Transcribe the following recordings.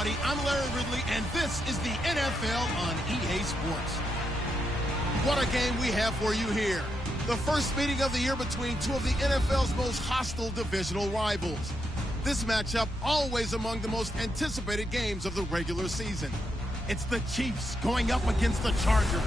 everybody. I'm Larry Ridley, and this is the NFL on EA Sports. What a game we have for you here. The first meeting of the year between two of the NFL's most hostile divisional rivals. This matchup always among the most anticipated games of the regular season. It's the Chiefs going up against the Chargers.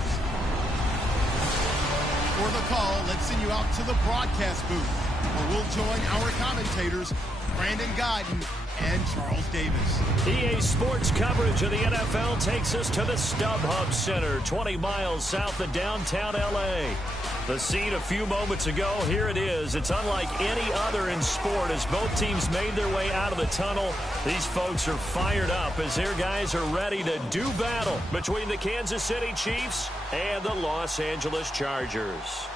For the call, let's send you out to the broadcast booth, where we'll join our commentators, Brandon Guyton and Charles Davis. EA Sports coverage of the NFL takes us to the StubHub Center, 20 miles south of downtown L.A. The scene a few moments ago, here it is. It's unlike any other in sport as both teams made their way out of the tunnel. These folks are fired up as their guys are ready to do battle between the Kansas City Chiefs and the Los Angeles Chargers.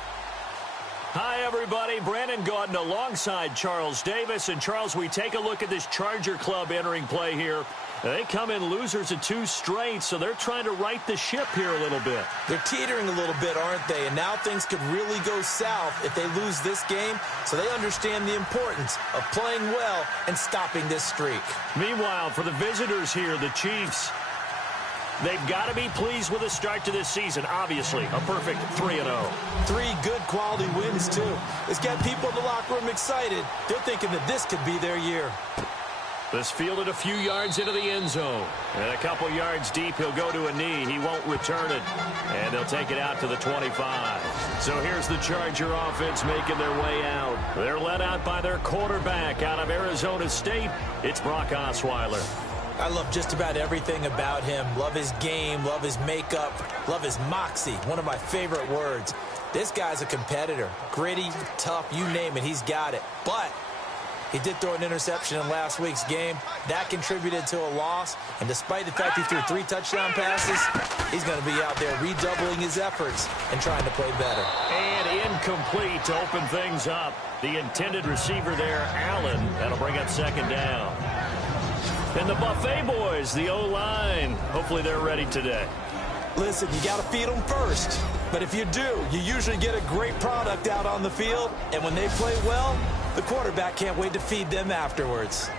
Hi, everybody. Brandon Guyton alongside Charles Davis. And, Charles, we take a look at this Charger club entering play here. They come in losers of 2 straight, so they're trying to right the ship here a little bit. They're teetering a little bit, aren't they? And now things could really go south if they lose this game, so they understand the importance of playing well and stopping this streak. Meanwhile, for the visitors here, the Chiefs, they've got to be pleased with the start to this season. Obviously, a perfect 3-0. 3 good quality wins, too. It's got people in the locker room excited. They're thinking that this could be their year. This fielded a few yards into the end zone. And a couple yards deep, he'll go to a knee. He won't return it. And they'll take it out to the 25. So here's the Charger offense making their way out. They're led out by their quarterback out of Arizona State. It's Brock Osweiler. I love just about everything about him. Love his game, love his makeup, love his moxie. One of my favorite words. This guy's a competitor. Gritty, tough, you name it, he's got it. But he did throw an interception in last week's game. That contributed to a loss. And despite the fact he threw 3 touchdown passes, he's going to be out there redoubling his efforts and trying to play better. And incomplete to open things up. The intended receiver there, Allen. That'll bring up second down. And the Buffet boys, the O-line. Hopefully they're ready today. Listen, you got to feed them first. But if you do, you usually get a great product out on the field. And when they play well, the quarterback can't wait to feed them afterwards.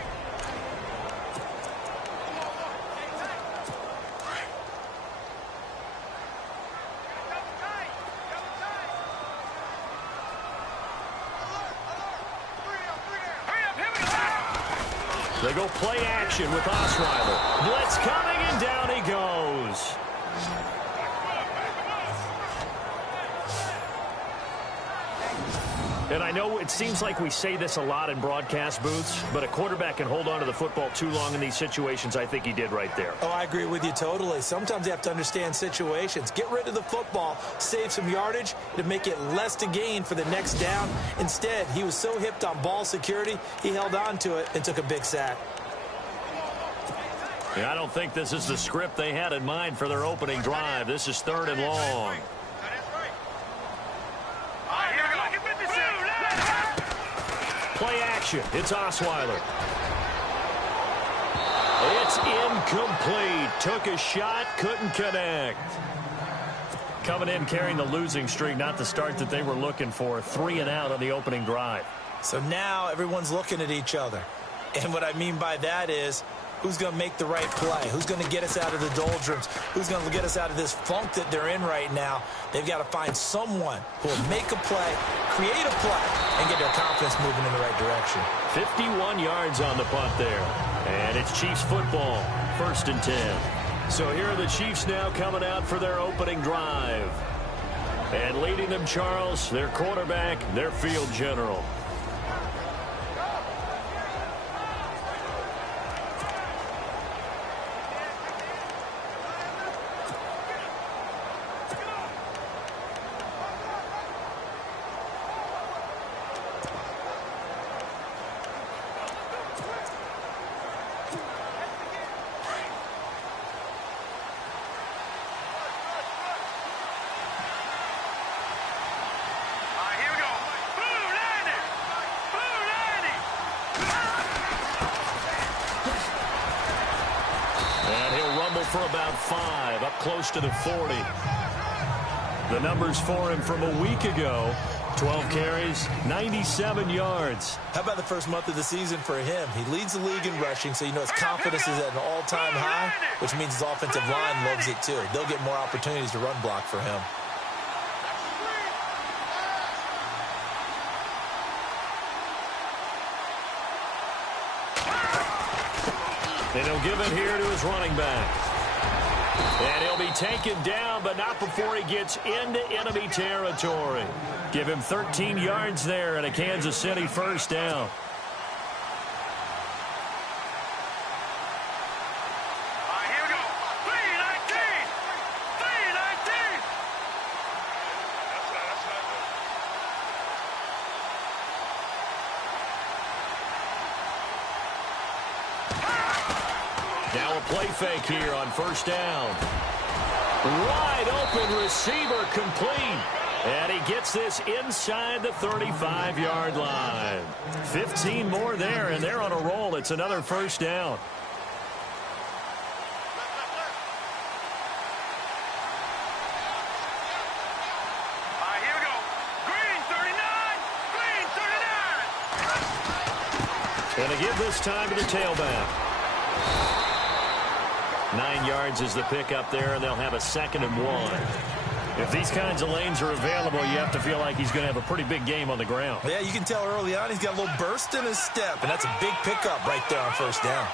They go play action with Osweiler. Blitz coming, and down he goes. And I know it seems like we say this a lot in broadcast booths, but a quarterback can hold on to the football too long in these situations. I think he did right there. Oh, I agree with you totally. Sometimes you have to understand situations. Get rid of the football, save some yardage to make it less to gain for the next down. Instead, he was so hipped on ball security, he held on to it and took a big sack. Yeah, I don't think this is the script they had in mind for their opening drive. This is 3rd and long. Play action. It's Osweiler. It's incomplete. Took a shot, couldn't connect. Coming in carrying the losing streak, not the start that they were looking for. 3 and out on the opening drive. So now everyone's looking at each other. And what I mean by that is, who's going to make the right play? Who's going to get us out of the doldrums? Who's going to get us out of this funk that they're in right now? They've got to find someone who will make a play, create a play, and get their confidence moving in the right direction. 51 yards on the punt there. And it's Chiefs football, 1st and 10. So here are the Chiefs now coming out for their opening drive. And leading them, Charles, their quarterback, their field general. For about 5, up close to the 40. The numbers for him from a week ago, 12 carries, 97 yards. How about the first month of the season for him? He leads the league in rushing, so you know his confidence is at an all-time high, which means his offensive line loves it too. They'll get more opportunities to run block for him. And he'll give it here to his running back. And he'll be taken down, but not before he gets into enemy territory. Give him 13 yards there and a Kansas City first down. Here we go. 3-19. 3-19. Now a play fake here on first down. Wide open receiver complete. And he gets this inside the 35-yard line. 15 more there, and they're on a roll. It's another first down. Here we go. Green 39. Green 39. And to give this time to the tailback. 9 yards is the pickup there, and they'll have a 2nd and 1. If these kinds of lanes are available, you have to feel like he's going to have a pretty big game on the ground. Yeah, you can tell early on he's got a little burst in his step, and that's a big pickup right there on first down.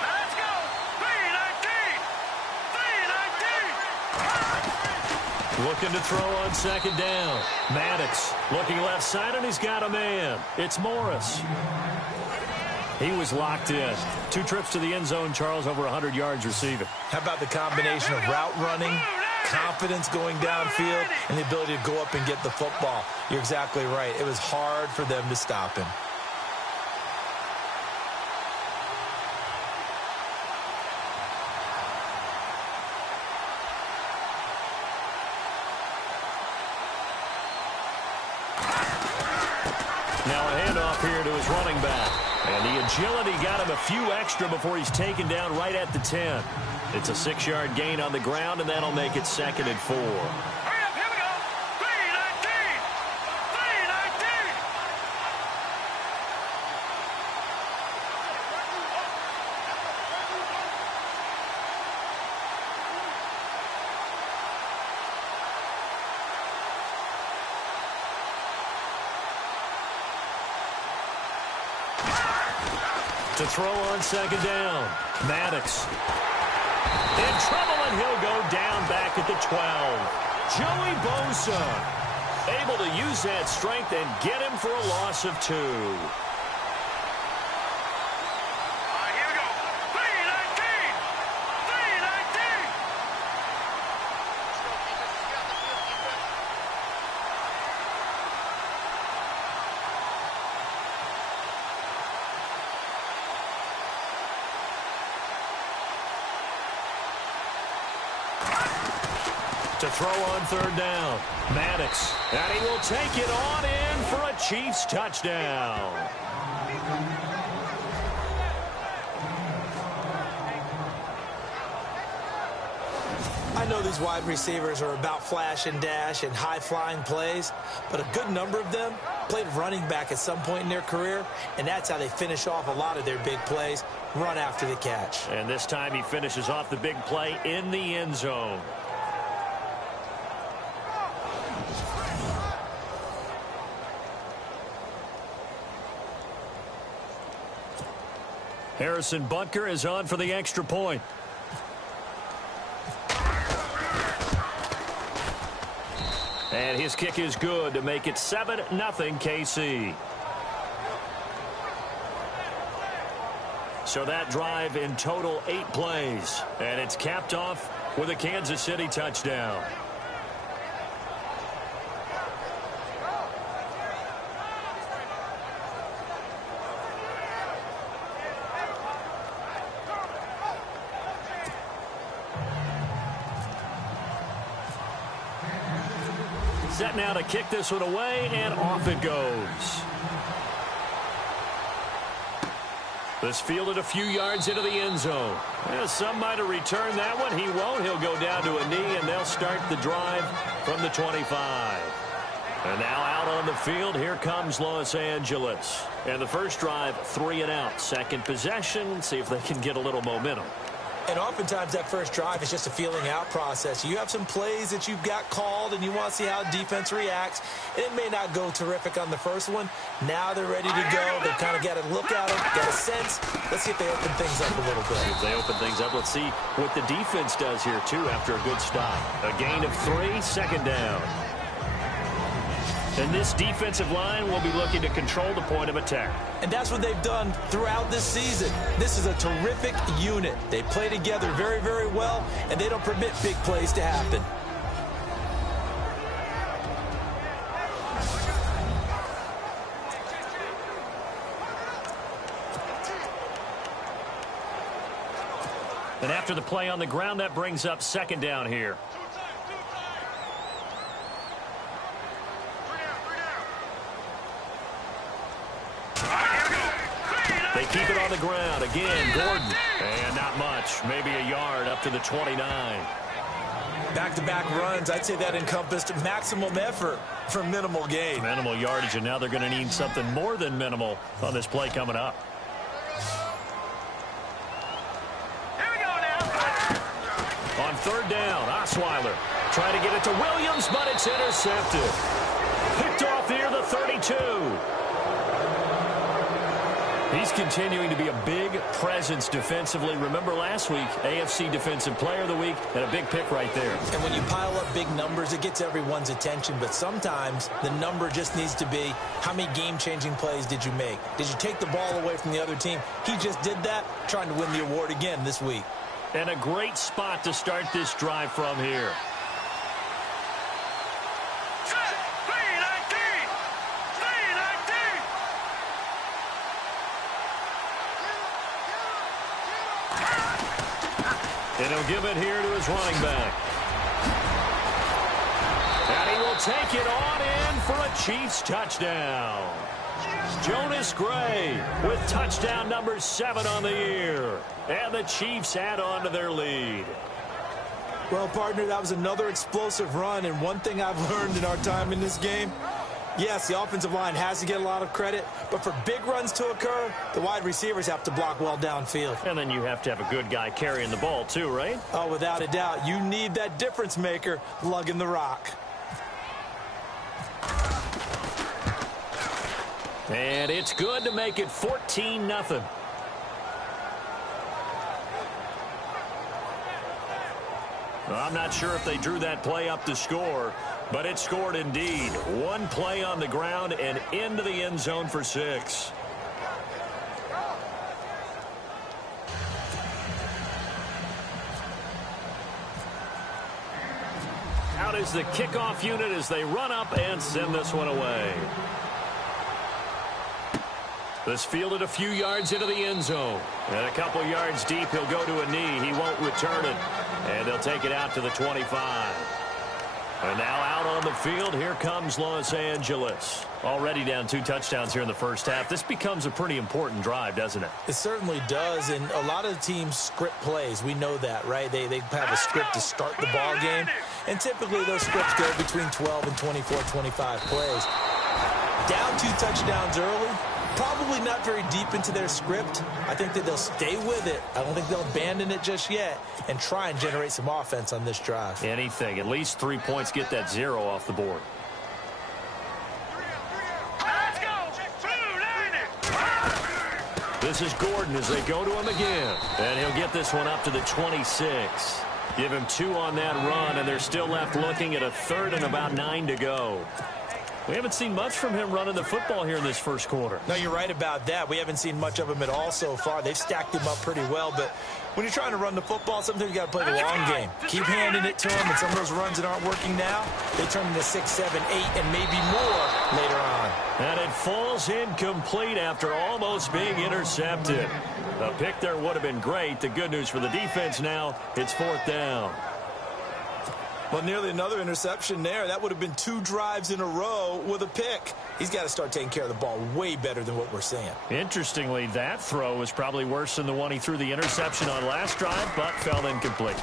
Let's go. 3-19. 3-19. Looking to throw on 2nd down. Maddox looking left side, and he's got a man. It's Morris. He was locked in. 2 trips to the end zone, Charles, over 100 yards receiving. How about the combination of route running, confidence going downfield, and the ability to go up and get the football? You're exactly right. It was hard for them to stop him. Now a handoff here to his running back. And the agility got him a few extra before he's taken down right at the 10. It's a 6-yard gain on the ground, and that'll make it 2nd and 4. Hurry up. Here we go. 3-19. 3-19. To throw on 2nd down. Maddox. In trouble, and he'll go down back at the 12. Joey Bosa able to use that strength and get him for a loss of 2. Here we go. 3-19. 3-19. To throw on 3rd down. Maddox. And he will take it on in for a Chiefs touchdown. I know these wide receivers are about flash and dash and high-flying plays, but a good number of them played running back at some point in their career, and that's how they finish off a lot of their big plays, run after the catch. And this time he finishes off the big play in the end zone. Harrison Butker is on for the extra point. And his kick is good to make it 7-0 KC. So that drive in total 8 plays. And it's capped off with a Kansas City touchdown. Set now to kick this one away, and off it goes. This fielded a few yards into the end zone. Well, some might have returned that one. He won't. He'll go down to a knee, and they'll start the drive from the 25. And now out on the field, here comes Los Angeles. And the first drive, 3 and out. Second possession, see if they can get a little momentum. And oftentimes that first drive is just a feeling out process. You have some plays that you've got called and you want to see how defense reacts. And it may not go terrific on the first one. Now they're ready to go. They've kind of got a look at them, got a sense. Let's see if they open things up a little bit. If they open things up, let's see what the defense does here, too, after a good stop. A gain of 3, second down. And this defensive line will be looking to control the point of attack. And that's what they've done throughout this season. This is a terrific unit. They play together very, very well, and they don't permit big plays to happen. And after the play on the ground, that brings up second down here. They keep it on the ground. Again, Gordon. And not much. Maybe a yard up to the 29. Back-to-back runs, I'd say that encompassed maximum effort for minimal gain. Minimal yardage, and now they're going to need something more than minimal on this play coming up. Here we go now. On third down, Osweiler trying to get it to Williams, but it's intercepted. Picked off near the 32. He's continuing to be a big presence defensively. Remember last week, AFC Defensive Player of the Week, and a big pick right there. And when you pile up big numbers, it gets everyone's attention. But sometimes the number just needs to be, how many game-changing plays did you make? Did you take the ball away from the other team? He just did that, trying to win the award again this week. And a great spot to start this drive from here. And he'll give it here to his running back. And he will take it on in for a Chiefs touchdown. Jonas Gray with touchdown number 7 on the year. And the Chiefs add on to their lead. Well, partner, that was another explosive run. And one thing I've learned in our time in this game, yes, the offensive line has to get a lot of credit, but for big runs to occur, the wide receivers have to block well downfield. And then you have to have a good guy carrying the ball too, right? Oh, without a doubt. You need that difference maker lugging the rock. And it's good to make it 14-0. I'm not sure if they drew that play up to score, but it scored indeed. One play on the ground and into the end zone for 6. Out is the kickoff unit as they run up and send this one away. This fielded a few yards into the end zone. And a couple yards deep, he'll go to a knee. He won't return it. And they'll take it out to the 25. And now out on the field, here comes Los Angeles. Already down 2 touchdowns here in the first half. This becomes a pretty important drive, doesn't it? It certainly does, and a lot of the teams script plays. We know that, right? They have a script to start the ball game, and typically those scripts go between 12 and 24, 25 plays. Down 2 touchdowns early, probably not very deep into their script. I think that they'll stay with it. I don't think they'll abandon it just yet and try and generate some offense on this drive. Anything. At least 3 points, get that 0 off the board. Let's go. This is Gordon as they go to him again. And he'll get this one up to the 26. Give him 2 on that run, and they're still left looking at a 3rd and about 9 to go. We haven't seen much from him running the football here in this first quarter. No, you're right about that. We haven't seen much of him at all so far. They've stacked him up pretty well, but when you're trying to run the football, sometimes you got to play the long game. Keep handing it to him, and some of those runs that aren't working now, they turn into 6, 7, 8, and maybe more later on. And it falls incomplete after almost being intercepted. A pick there would have been great. The good news for the defense now, it's 4th down. Well, nearly another interception there. That would have been 2 drives in a row with a pick. He's got to start taking care of the ball way better than what we're seeing. Interestingly, that throw was probably worse than the one he threw the interception on last drive, but fell incomplete.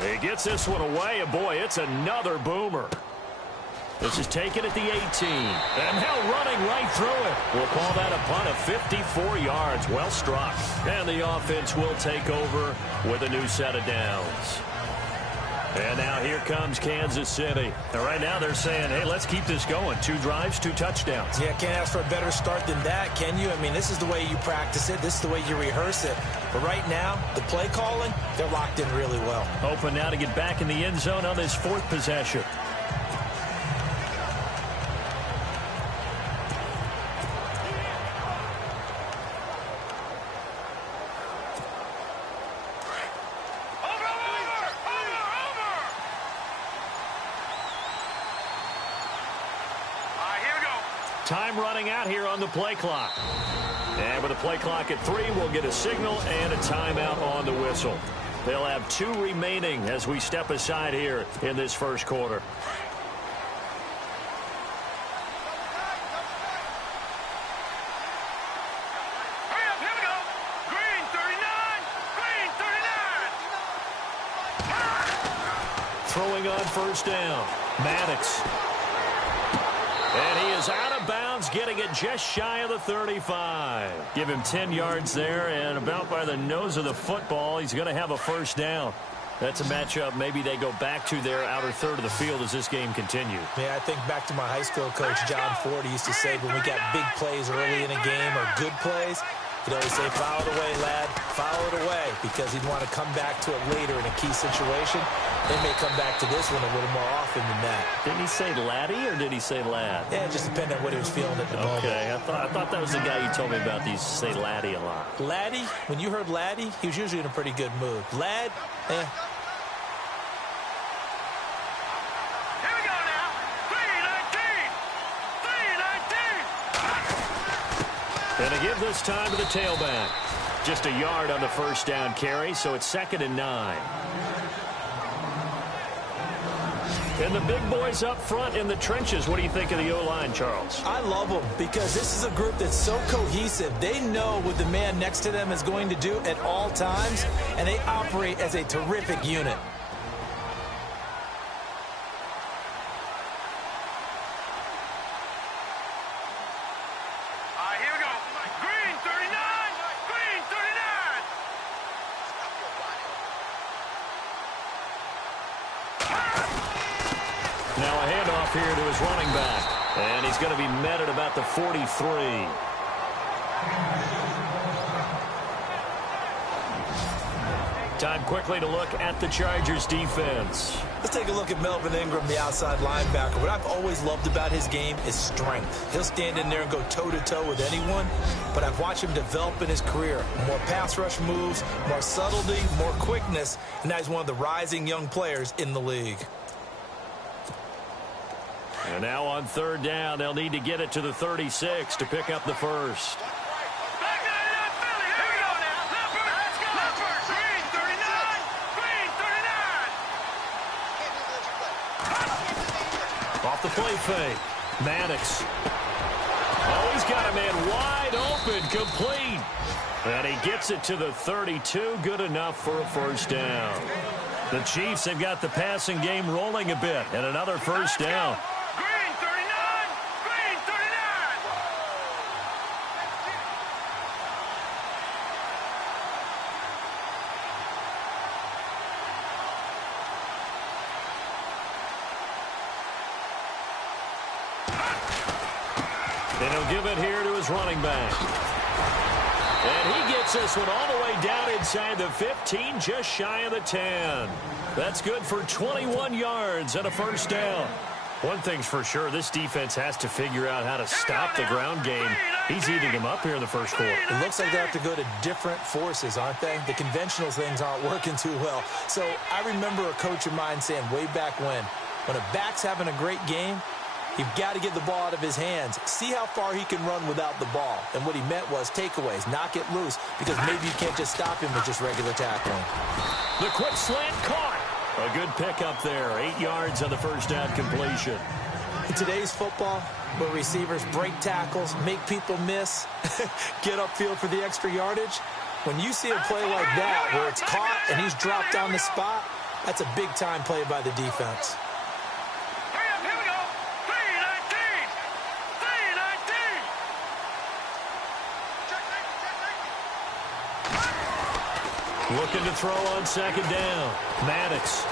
He gets this one away, and boy, it's another boomer. This is taken at the 18. And now running right through it. We'll call that a punt of 54 yards. Well struck. And the offense will take over with a new set of downs. And now here comes Kansas City. And right now they're saying, hey, let's keep this going. 2 drives, 2 touchdowns. Yeah, can't ask for a better start than that, can you? I mean, this is the way you practice it. This is the way you rehearse it. But right now, the play calling, they're locked in really well. Open now to get back in the end zone on this 4th possession. Time running out here on the play clock. And with the play clock at 3, we'll get a signal and a timeout on the whistle. They'll have 2 remaining as we step aside here in this first quarter. Here we go. Green 39. Green 39. Throwing on first down. Maddox. And he is out of bounds, getting it just shy of the 35. Give him 10 yards there, and about by the nose of the football, he's going to have a first down. That's a matchup maybe they go back to their outer third of the field as this game continues. Yeah, I think back to my high school coach, John Ford. He used to say when we got big plays early in a game or good plays, he'd always say, foul it away, lad, foul it away, because he'd want to come back to it later in a key situation. They may come back to this one a little more often than that. Didn't he say laddie or did he say lad? Yeah, it just depended on what he was feeling at the moment. Okay, I thought that was the guy you told me about. These say laddie a lot. Laddie, when you heard laddie, he was usually in a pretty good mood. Lad, Here we go now. 3-19. 3-19. And to give this time to the tailback. Just a yard on the first down carry, so it's 2nd and 9. And the big boys up front in the trenches. What do you think of the O-line, Charles? I love them because this is a group that's so cohesive. They know what the man next to them is going to do at all times, and they operate as a terrific unit. Here we go. Green 39. Green 39. Now a handoff here to his running back. And he's going to be met at about the 43. Time quickly to look at the Chargers defense. Let's take a look at Melvin Ingram, the outside linebacker. What I've always loved about his game is strength. He'll stand in there and go toe-to-toe with anyone, but I've watched him develop in his career. More pass rush moves, more subtlety, more quickness, and now he's one of the rising young players in the league. And now on 3rd down, they'll need to get it to the 36 to pick up the first. Off the play fake. Maddox. Oh, he's got a man wide open, complete. And he gets it to the 32, good enough for a first down. The Chiefs have got the passing game rolling a bit, and another first down. Green 39. Green 39. And he'll give it here to his running back. And he gets this one all the way down inside the 15, just shy of the 10. That's good for 21 yards and a first down. One thing's for sure, this defense has to figure out how to stop the ground game. He's eating them up here in the first quarter. It looks like they have to go to different forces, aren't they? The conventional things aren't working too well. So I remember a coach of mine saying way back when a back's having a great game, you've got to get the ball out of his hands. See how far he can run without the ball. And what he meant was takeaways, knock it loose, because maybe you can't just stop him with just regular tackling. The quick slant caught. A good pickup there. 8 yards on the first down completion. In today's football, where receivers break tackles, make people miss, get upfield for the extra yardage, when you see a play like that where it's caught and he's dropped on the spot, that's a big-time play by the defense. Here we go. 3-19. Looking to throw on second down. Maddox.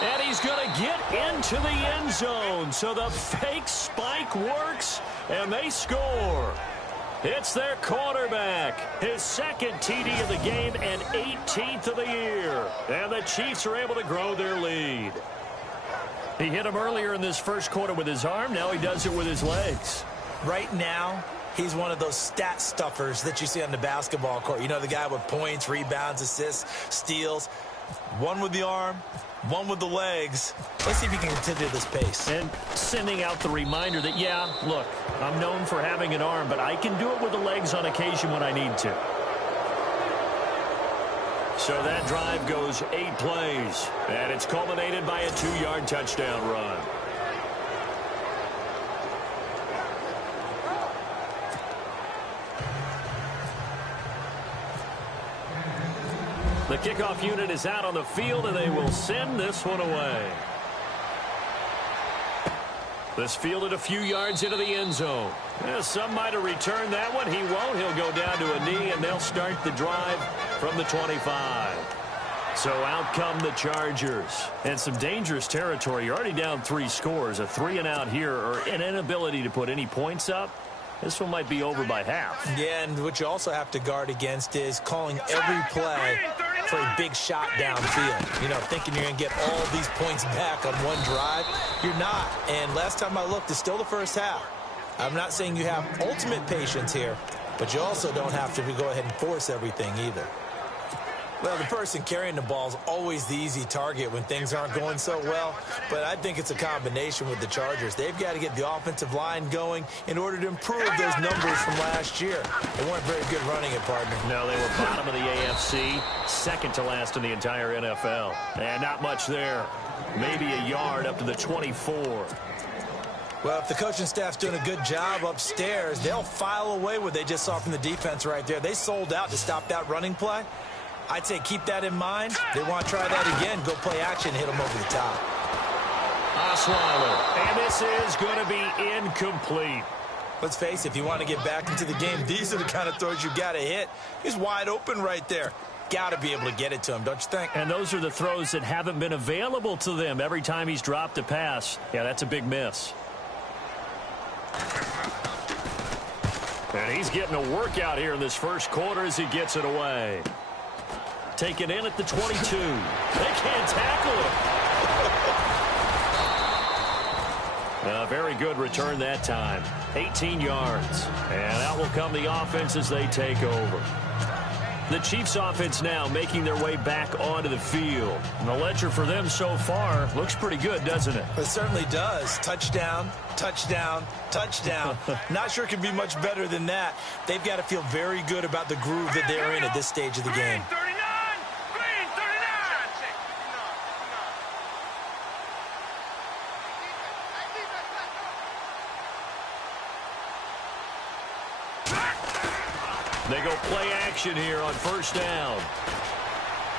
And he's going to get into the end zone. So the fake spike works, and they score. It's their quarterback. His second TD of the game and 18th of the year. And the Chiefs are able to grow their lead. He hit him earlier in this first quarter with his arm. Now he does it with his legs. Right now, he's one of those stat stuffers that you see on the basketball court. You know, the guy with points, rebounds, assists, steals. One with the arm, one with the legs. Let's see if he can continue this pace. And sending out the reminder that, yeah, look, I'm known for having an arm, but I can do it with the legs on occasion when I need to. So that drive goes 8 plays, and it's culminated by a 2-yard touchdown run. The kickoff unit is out on the field, and they will send this one away. This fielded a few yards into the end zone. Some might have returned that one. He won't. He'll go down to a knee, and they'll start the drive from the 25. So out come the Chargers. And some dangerous territory. You're already down 3 scores. A 3-and-out here, or an inability to put any points up. This one might be over by half. Yeah, and what you also have to guard against is calling every play for a big shot downfield. You know, thinking you're going to get all these points back on one drive. You're not. And last time I looked, it's still the first half. I'm not saying you have ultimate patience here, but you also don't have to go ahead and force everything either. Well, the person carrying the ball is always the easy target when things aren't going so well, but I think it's a combination with the Chargers. They've got to get the offensive line going in order to improve those numbers from last year. They weren't very good running it, partner. No, they were bottom of the AFC, second to last in the entire NFL. And not much there. Maybe a yard up to the 24. Well, if the coaching staff's doing a good job upstairs, they'll file away what they just saw from the defense right there. They sold out to stop that running play. I'd say keep that in mind. They want to try that again. Go play action, hit them over the top. Osweiler, and this is going to be incomplete. Let's face it, if you want to get back into the game, these are the kind of throws you got to hit. He's wide open right there. Got to be able to get it to him, don't you think? And those are the throws that haven't been available to them every time he's dropped a pass. Yeah, that's a big miss. And he's getting a workout here in this first quarter as he gets it away. Taken in at the 22. They can't tackle him. A very good return that time. 18 yards. And out will come the offense as they take over. The Chiefs offense now making their way back onto the field. And the ledger for them so far looks pretty good, doesn't it? It certainly does. Touchdown, touchdown, touchdown. Not sure it can be much better than that. They've got to feel very good about the groove that they're in at this stage of the game. They go play action here on first down.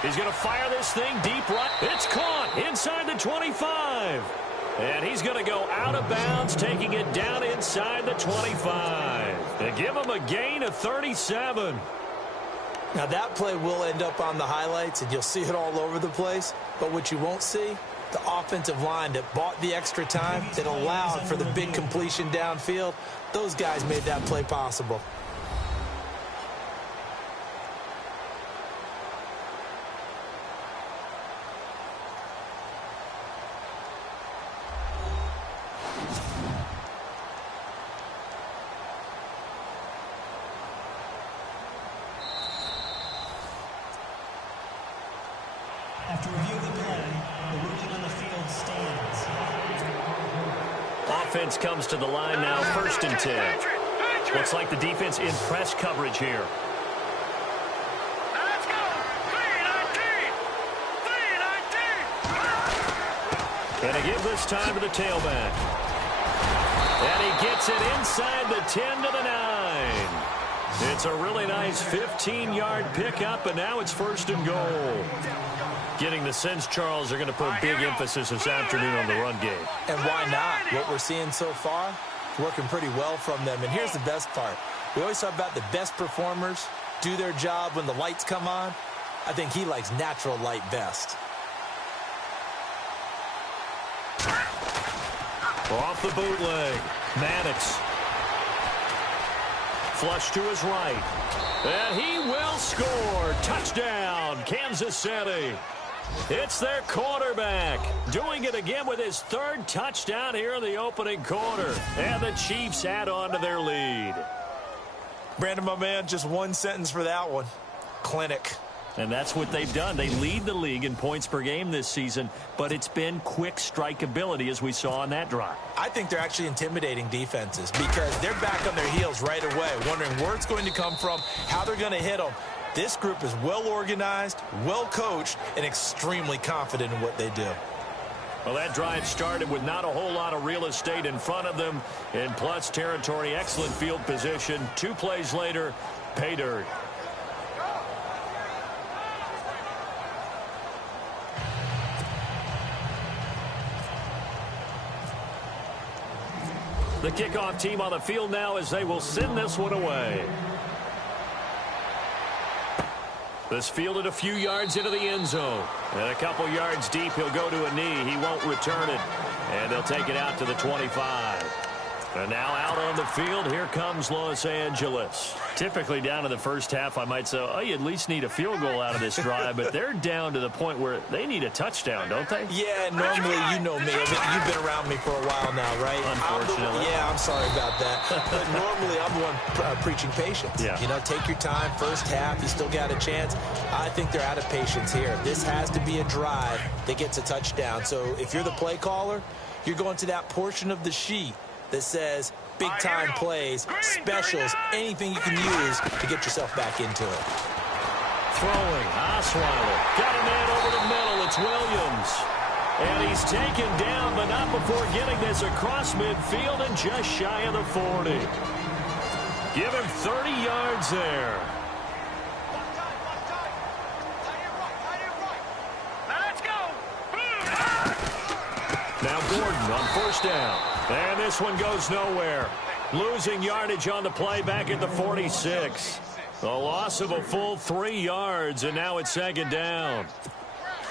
He's going to fire this thing deep right. It's caught inside the 25. And he's going to go out of bounds, taking it down inside the 25. They give him a gain of 37. Now, that play will end up on the highlights, and you'll see it all over the place. But what you won't see, the offensive line that bought the extra time, that allowed for the big completion downfield, those guys made that play possible. After review of the play, the ruling on the field stands. Offense comes to the line now, first and 10. Looks like the defense in press coverage here. Let's go. 3-19. 3-19. And they give this time to the tailback. And he gets it inside the 10 to the 9. It's a really nice 15-yard pickup, and now it's first and goal. Getting the sense, Charles, they're going to put a big emphasis this afternoon on the run game. And why not? What we're seeing so far, working pretty well from them. And here's the best part. We always talk about the best performers do their job when the lights come on. I think he likes natural light best. Off the bootleg. Maddox. Flush to his right. And he will score. Touchdown, Kansas City. It's their quarterback doing it again with his third touchdown here in the opening quarter. And the Chiefs add on to their lead. Brandon, my man, just one sentence for that one. Clinic. And that's what they've done. They lead the league in points per game this season, but it's been quick strikeability as we saw on that drive. I think they're actually intimidating defenses because they're back on their heels right away, wondering where it's going to come from, how they're going to hit them. This group is well organized, well coached, and extremely confident in what they do. Well, that drive started with not a whole lot of real estate in front of them. In plus territory, excellent field position. 2 plays later, pay dirt. The kickoff team on the field now as they will send this one away. This fielded a few yards into the end zone. And a couple yards deep, he'll go to a knee. He won't return it. And they'll take it out to the 25. And now out on the field, here comes Los Angeles. Typically down in the first half, I might say, oh, you at least need a field goal out of this drive. But they're down to the point where they need a touchdown, don't they? Yeah, normally, you know me. You've been around me for a while now, right? Unfortunately. I'm sorry about that. But normally, I'm the one preaching patience. Yeah. You know, take your time. First half, you still got a chance. I think they're out of patience here. This has to be a drive that gets a touchdown. So if you're the play caller, you're going to that portion of the sheet that says big-time plays, specials, anything you can use to get yourself back into it. Throwing, Osweiler. Got a man over the middle. It's Williams. And he's taken down, but not before getting this across midfield and just shy of the 40. Give him 30 yards there. Let's go. Now Gordon on first down. And this one goes nowhere. Losing yardage on the play back at the 46. A loss of a full 3 yards, and now it's second down.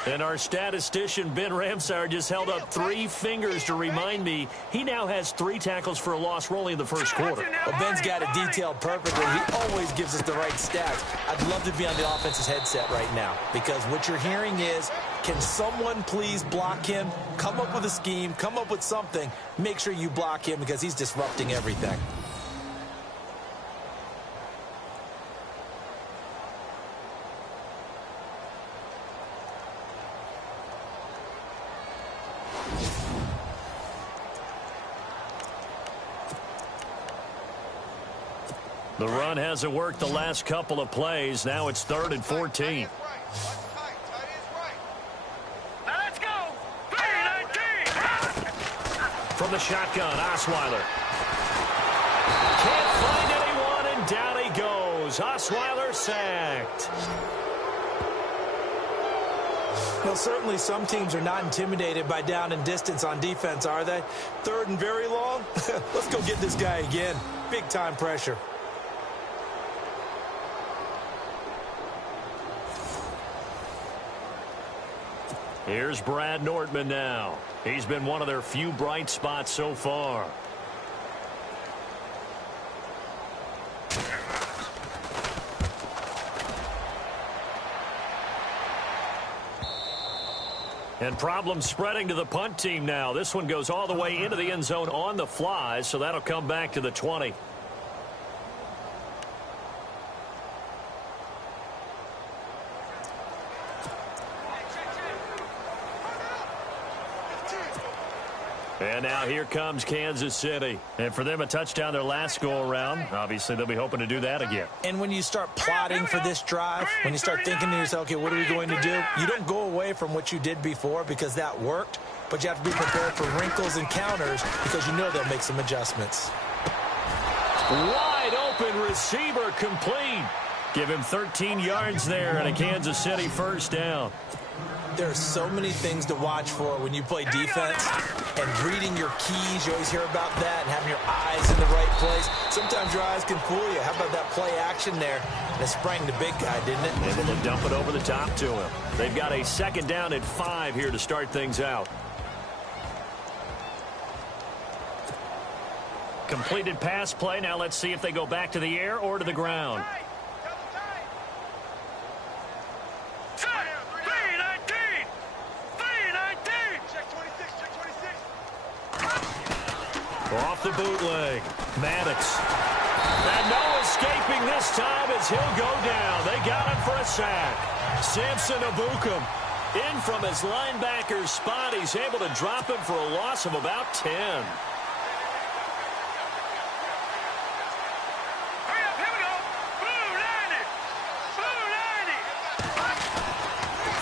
And our statistician, Ben Ramsauer, just held up 3 fingers to remind me he now has 3 tackles for a loss rolling in the first quarter. Well, Ben's got it detailed perfectly. He always gives us the right stats. I'd love to be on the offense's headset right now because what you're hearing is, can someone please block him? Come up with a scheme. Come up with something. Make sure you block him because he's disrupting everything. The run hasn't worked the last couple of plays. Now it's 3rd and 14. Let's go. 3-19. From the shotgun, Osweiler. Can't find anyone, and down he goes. Osweiler sacked. Well, certainly some teams are not intimidated by down and distance on defense, are they? 3rd and very long? Let's go get this guy again. Big-time pressure. Here's Brad Nortman now. He's been one of their few bright spots so far. And problems spreading to the punt team now. This one goes all the way into the end zone on the fly, so that'll come back to the 20. And now here comes Kansas City. And for them, a touchdown their last go-around. Obviously, they'll be hoping to do that again. And when you start plotting for this drive, when you start thinking to yourself, okay, what are we going to do? You don't go away from what you did before because that worked, but you have to be prepared for wrinkles and counters because you know they'll make some adjustments. Wide open receiver complete. Give him 13 yards there and a Kansas City first down. There are so many things to watch for when you play defense, and reading your keys, you always hear about that, and having your eyes in the right plays, sometimes your eyes can fool you. How about that play action there? And it sprang the big guy, didn't it? Able to dump it over the top to him. They've got a 2nd down and 5 here to start things out. Completed pass play. Now let's see if they go back to the air or to the ground. Off the bootleg. Maddox. And no escaping this time as he'll go down. They got him for a sack. Samson Abukum in from his linebacker's spot. He's able to drop him for a loss of about 10.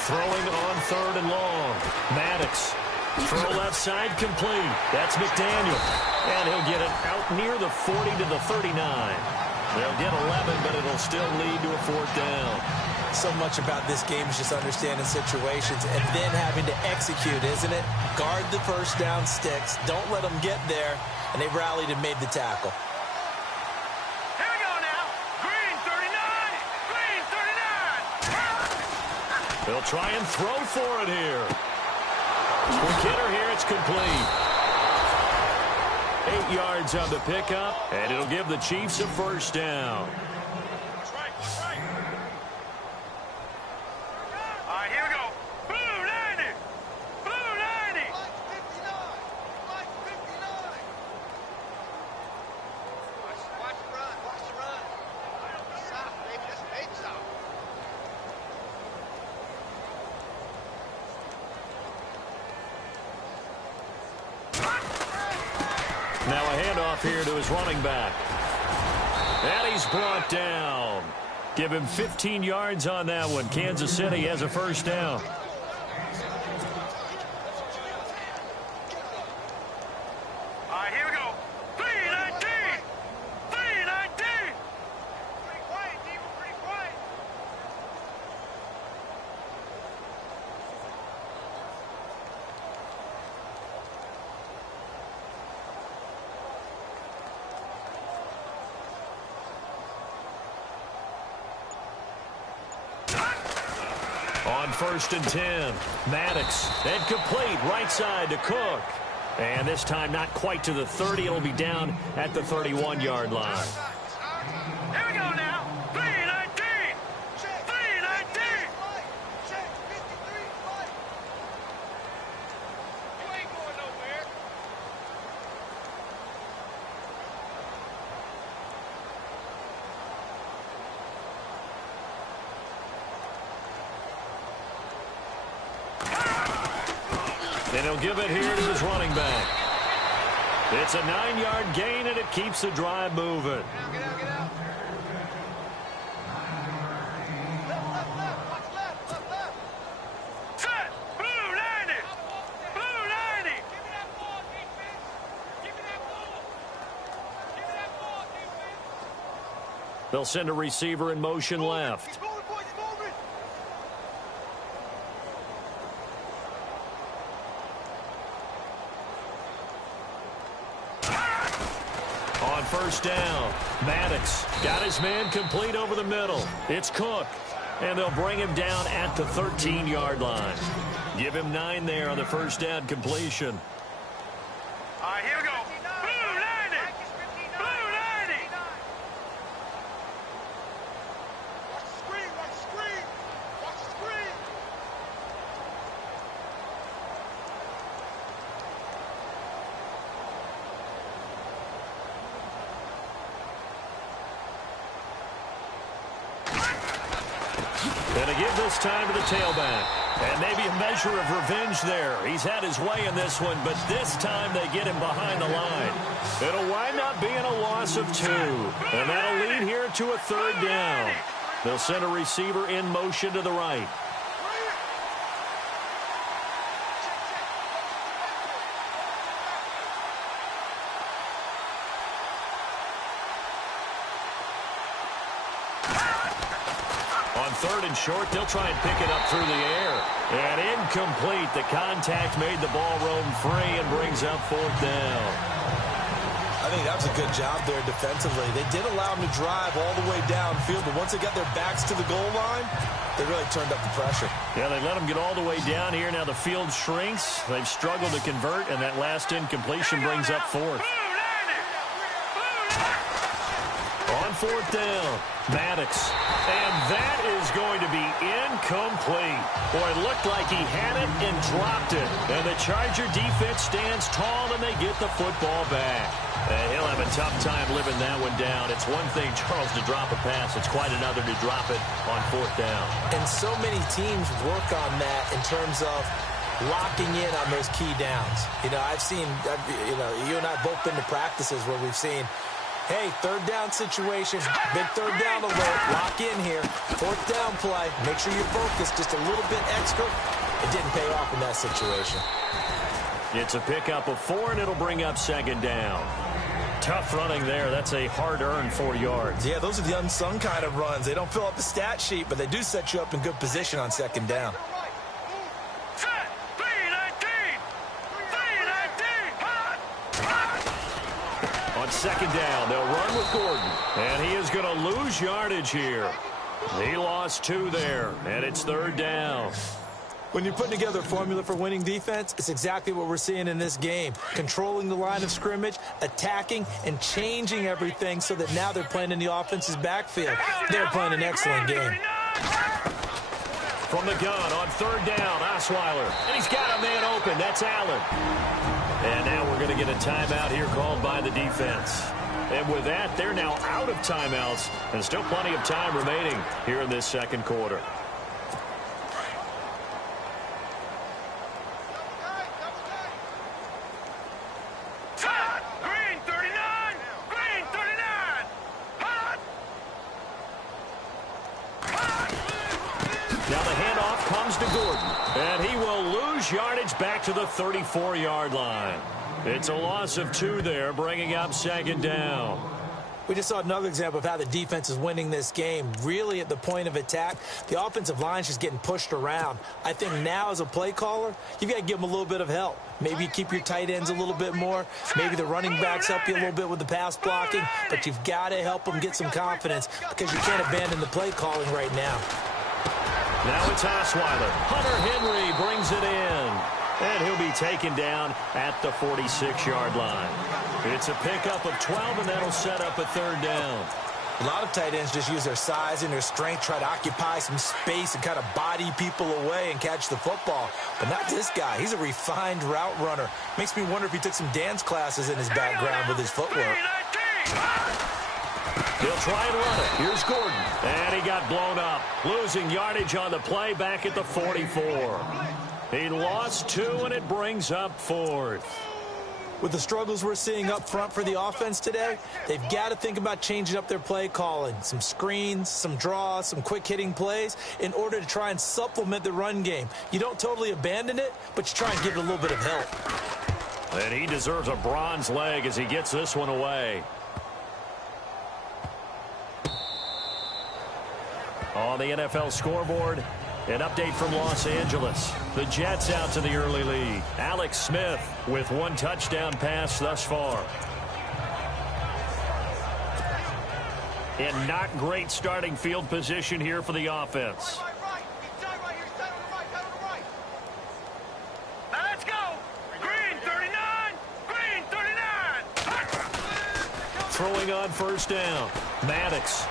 Throwing on 3rd and long. Maddox. Throw left side complete. That's McDaniel. And he'll get it out near the 40 to the 39. They'll get 11, but it'll still lead to a 4th down. So much about this game is just understanding situations and then having to execute, isn't it? Guard the first down sticks. Don't let them get there. And they rallied and made the tackle. Here we go now. Green 39. Green 39. They'll try and throw for it here. Quick hitter here. It's complete. 8 yards on the pickup, and it'll give the Chiefs a 1st down. That's right. That's right. All right, here we go. Blue 90. Blue 90. Like 59. Like 59. Watch the run. Watch the run. South, baby. That's bait south. Now a handoff here to his running back. And he's brought down. Give him 15 yards on that one. Kansas City has a 1st down. All right, here we go. 319. 319. Pretty quiet, D. We're pretty quiet. On 1st and 10, Maddox. And complete right side to Cook. And this time not quite to the 30. It'll be down at the 31-yard line. Here we go now. 319. 319. Check 53. You ain't going nowhere. And he'll give it here to his running back. It's a 9-yard gain, and it keeps the drive moving. Get out, get out, get out. Left, left, left. Watch left, left, left. Set. Blue 90. Blue 90. Give me that ball, defense. Give me that ball. Give me that ball, defense. They'll send a receiver in motion left. He's moving, boys, he's moving. On 1st down, Maddox got his man complete over the middle. It's Cook, and they'll bring him down at the 13-yard line. Give him 9 there on the 1st down completion. All right, here we go. Blue 90. Blue 90. Watch the screen, watch the screen. Watch the screen. And to give this time to the tailback. And maybe a measure of revenge there. He's had his way in this one, but this time they get him behind the line. It'll wind up being a loss of 2. And that'll lead here to a 3rd down. They'll send a receiver in motion to the right. On 3rd and short, they'll try and pick it up through the air. And incomplete. The contact made the ball roam free and brings up 4th down. I think that was a good job there defensively. They did allow them to drive all the way downfield, but once they got their backs to the goal line, they really turned up the pressure. Yeah, they let them get all the way down here. Now the field shrinks. They've struggled to convert, and that last incompletion brings up fourth. On fourth down, Maddox. And that is going to be incomplete. Boy, it looked like he had it and dropped it. And the Charger defense stands tall, and they get the football back. And he'll have a tough time living that one down. It's one thing, Charles, to drop a pass. It's quite another to drop it on fourth down. And so many teams work on that in terms of locking in on those key downs. You know, you and I both been to practices where we've seen, hey, third down situation, big third down alert, lock in here, fourth down play, make sure you're focused just a little bit extra. It didn't pay off in that situation. It's a pickup of 4, and it'll bring up second down. Tough running there. That's a hard-earned 4 yards. Yeah, those are the unsung kind of runs. They don't fill up the stat sheet, but they do set you up in good position on second down. On second down, they'll run with Gordon. And he is going to lose yardage here. He lost 2 there, and it's third down. When you're putting together a formula for winning defense, it's exactly what we're seeing in this game. Controlling the line of scrimmage, attacking, and changing everything so that now they're playing in the offense's backfield. They're playing an excellent game. From the gun on third down, Osweiler. And he's got a man open. That's Allen. And now we're going to get a timeout here called by the defense. And with that, they're now out of timeouts. And still plenty of time remaining here in this second quarter. Now the handoff comes to Gordon, and he will lose yardage back to the 34-yard line. It's a loss of 2 there, bringing up second down. We just saw another example of how the defense is winning this game. Really at the point of attack, the offensive line's just getting pushed around. I think now as a play caller, you've got to give them a little bit of help. Maybe keep your tight ends a little bit more. Maybe the running backs help you a little bit with the pass blocking. But you've got to help them get some confidence because you can't abandon the play calling right now. Now it's Osweiler. Hunter Henry brings it in. And he'll be taken down at the 46-yard line. It's a pickup of 12, and that'll set up a third down. A lot of tight ends just use their size and their strength, try to occupy some space and kind of body people away and catch the football. But not this guy. He's a refined route runner. Makes me wonder if he took some dance classes in his background with his footwork. He'll try and run it. Here's Gordon. And he got blown up. Losing yardage on the play back at the 44. He lost 2, and it brings up fourth. With the struggles we're seeing up front for the offense today, they've got to think about changing up their play calling. Some screens, some draws, some quick-hitting plays in order to try and supplement the run game. You don't totally abandon it, but you try and give it a little bit of help. And he deserves a bronze leg as he gets this one away. On the NFL scoreboard, an update from Los Angeles. The Jets out to the early lead. Alex Smith with 1 touchdown pass thus far. And not great starting field position here for the offense. Let's go. Green 39. Green 39. Throwing on first down. Maddox.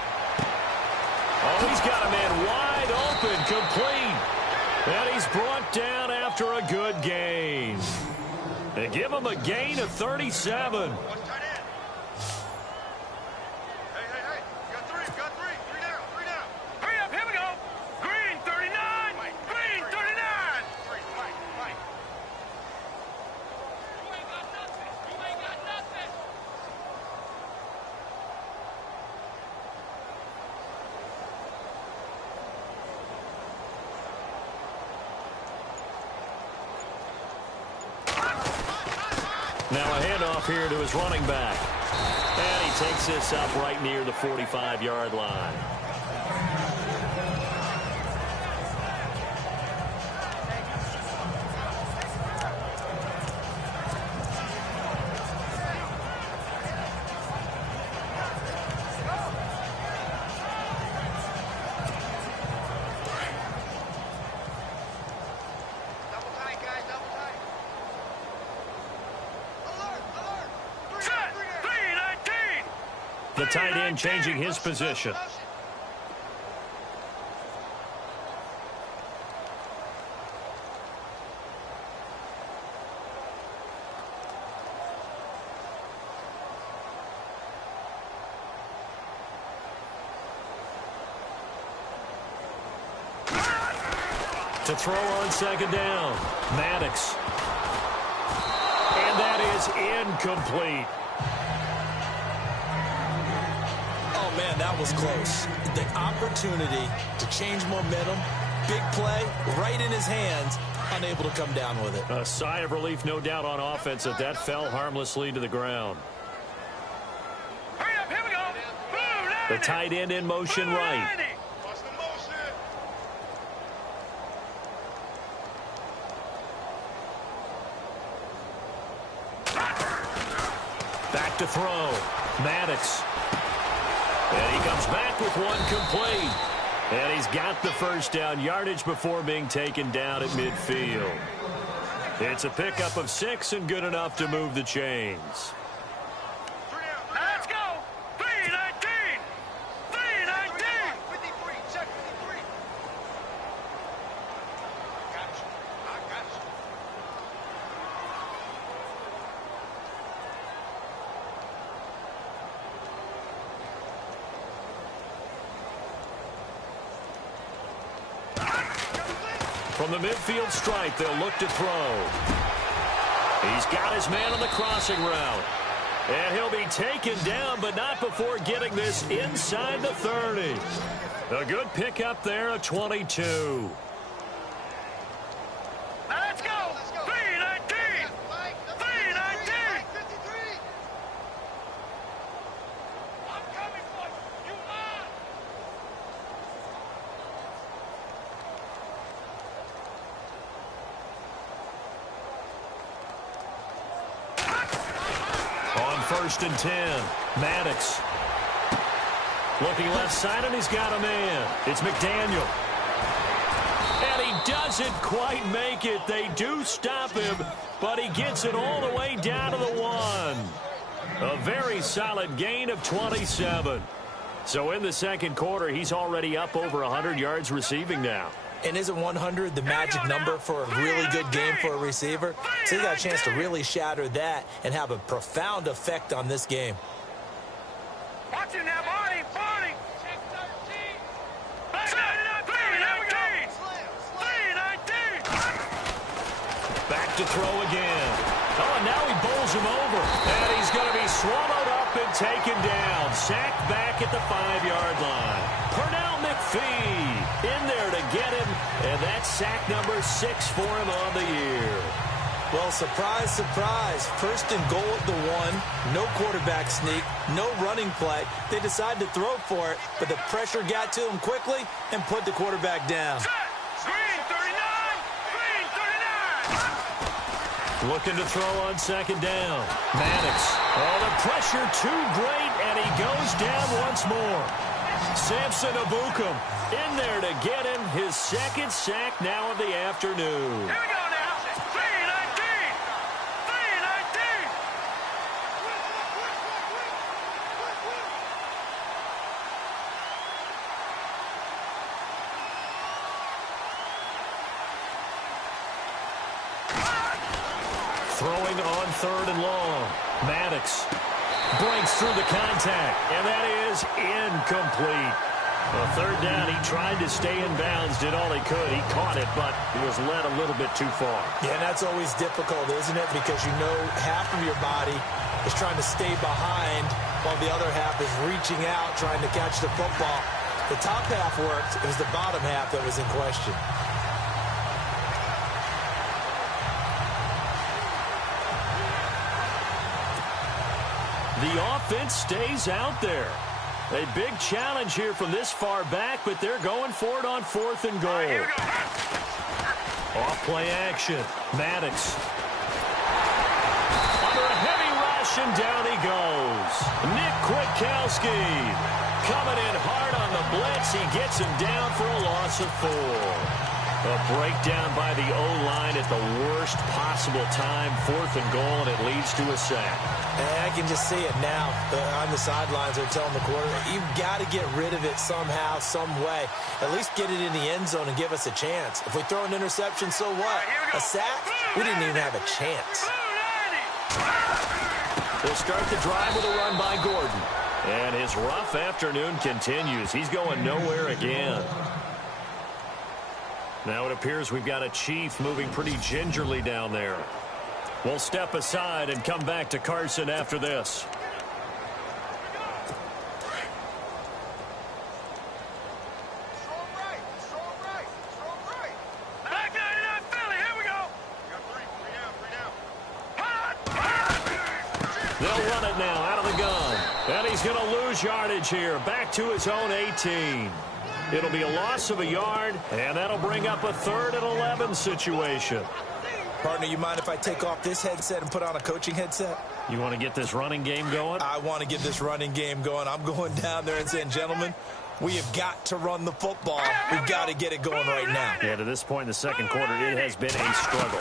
Oh, he's got a man wide open, complete. And he's brought down after a good gain. They give him a gain of 37. Hey, got three down. Hurry up, here we go. Green 39. Green 39. Right. You ain't got nothing. Now a handoff here to his running back. And he takes this up right near the 45-yard line. The tight end changing his position. To throw on second down, Maddox. And that is incomplete. Oh, man, that was close. The opportunity to change momentum, big play, right in his hands, unable to come down with it. A sigh of relief, no doubt, on offense that that fell harmlessly to the ground. Hurry up, here we go. Blue The tight end in motion right. Watch the motion. Back to throw. Maddox. And he comes back with one complete. And he's got the first down, yardage before being taken down at midfield. It's a pickup of 6 and good enough to move the chains. Let's go. 319. 319. 53. Check 53. I got you. From the midfield stripe, they'll look to throw. He's got his man on the crossing route. And he'll be taken down, but not before getting this inside the 30. A good pickup there of 22. Let's go. 319. 319. 53. I'm coming for you. You are. On 1st and 10, Maddox. Looking left side, and he's got a man. It's McDaniel. And he doesn't quite make it. They do stop him, but he gets it all the way down to the 1. A very solid gain of 27. So in the second quarter, he's already up over 100 yards receiving now. And isn't 100 the magic number for a really good game for a receiver? So he's got a chance to really shatter that and have a profound effect on this game. Watch him now, Barney. Barney. Check 13. 319. 319. Back to throw again. Oh, and now he bowls him over. And he's going to be swallowed up and taken down. Sacked back at the 5-yard line. Pernell McPhee in there to get him. And that's sack number 6 for him on the year. Well, surprise, surprise. 1st and goal at the 1. No quarterback sneak. No running play. They decided to throw for it, but the pressure got to him quickly and put the quarterback down. Green 39. Green 39. Looking to throw on second down. Maddox. Oh, the pressure too great, and he goes down once more. Samson Abukum in there to get him his second sack now of the afternoon. Here we go now. 319. 319. Throwing on 3rd and long. Maddox breaks through the contact, and that is incomplete. A 3rd down, he tried to stay in bounds, did all he could. He caught it, but he was led a little bit too far. Yeah, and that's always difficult, isn't it? Because you know half of your body is trying to stay behind while the other half is reaching out, trying to catch the football. The top half worked. It was the bottom half that was in question. The offense stays out there. A big challenge here from this far back, but they're going for it on 4th and goal. Here we go. Off play action. Maddox. Under a heavy rush, and down he goes. Nick Kwiatkowski coming in hard on the blitz. He gets him down for a loss of 4. A breakdown by the O-line at the worst possible time. 4th and goal, and it leads to a sack. And I can just see it now. On the sidelines, they're telling the quarterback, you've got to get rid of it somehow, some way. At least get it in the end zone and give us a chance. If we throw an interception, so what? A sack? We didn't even have a chance. They'll start the drive with a run by Gordon. And his rough afternoon continues. He's going nowhere again. Now it appears we've got a Chief moving pretty gingerly down there. We'll step aside and come back to Carson after this. Back 99 Philly, here we go. They'll run it now out of the gun. And he's going to lose yardage here. Back to his own 18. It'll be a loss of a yard, and that'll bring up a 3rd and 11 situation. Partner, you mind if I take off this headset and put on a coaching headset? You want to get this running game going? I want to get this running game going. I'm going down there and saying, gentlemen, we have got to run the football. We've got to get it going right now. Yeah, to this point in the second quarter, it has been a struggle.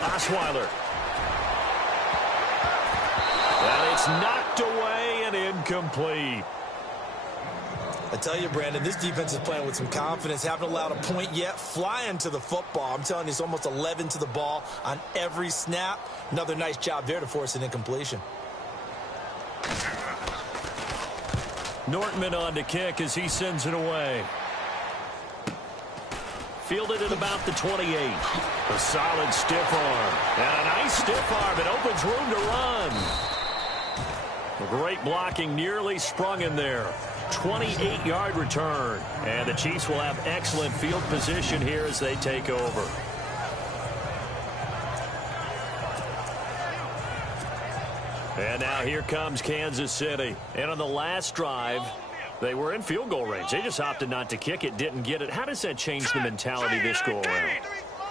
Osweiler. And it's knocked away and incomplete. I tell you, Brandon, this defense is playing with some confidence. Haven't allowed a point yet. Flying to the football. I'm telling you, it's almost 11 to the ball on every snap. Another nice job there to force an incompletion. Nortman on to kick as he sends it away. Fielded at about the 28. A solid stiff arm. And a nice stiff arm. It opens room to run. A great blocking nearly sprung in there. 28-yard return. And the Chiefs will have excellent field position here as they take over. And now here comes Kansas City. And on the last drive, they were in field goal range. They just opted not to kick it, didn't get it. How does that change the mentality this go around?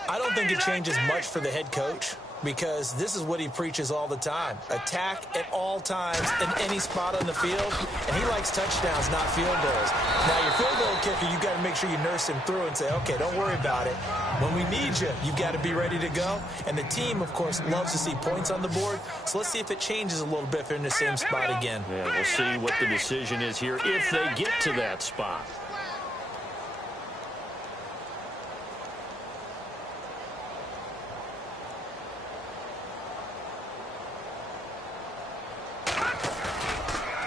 I don't think it changes much for the head coach, because this is what he preaches all the time. Attack at all times in any spot on the field, and he likes touchdowns, not field goals. Now, your field goal kicker, you've got to make sure you nurse him through and say, okay, don't worry about it. When we need you, you've got to be ready to go. And the team, of course, loves to see points on the board, so let's see if it changes a little bit if they're in the same spot again. Yeah, we'll see what the decision is here if they get to that spot.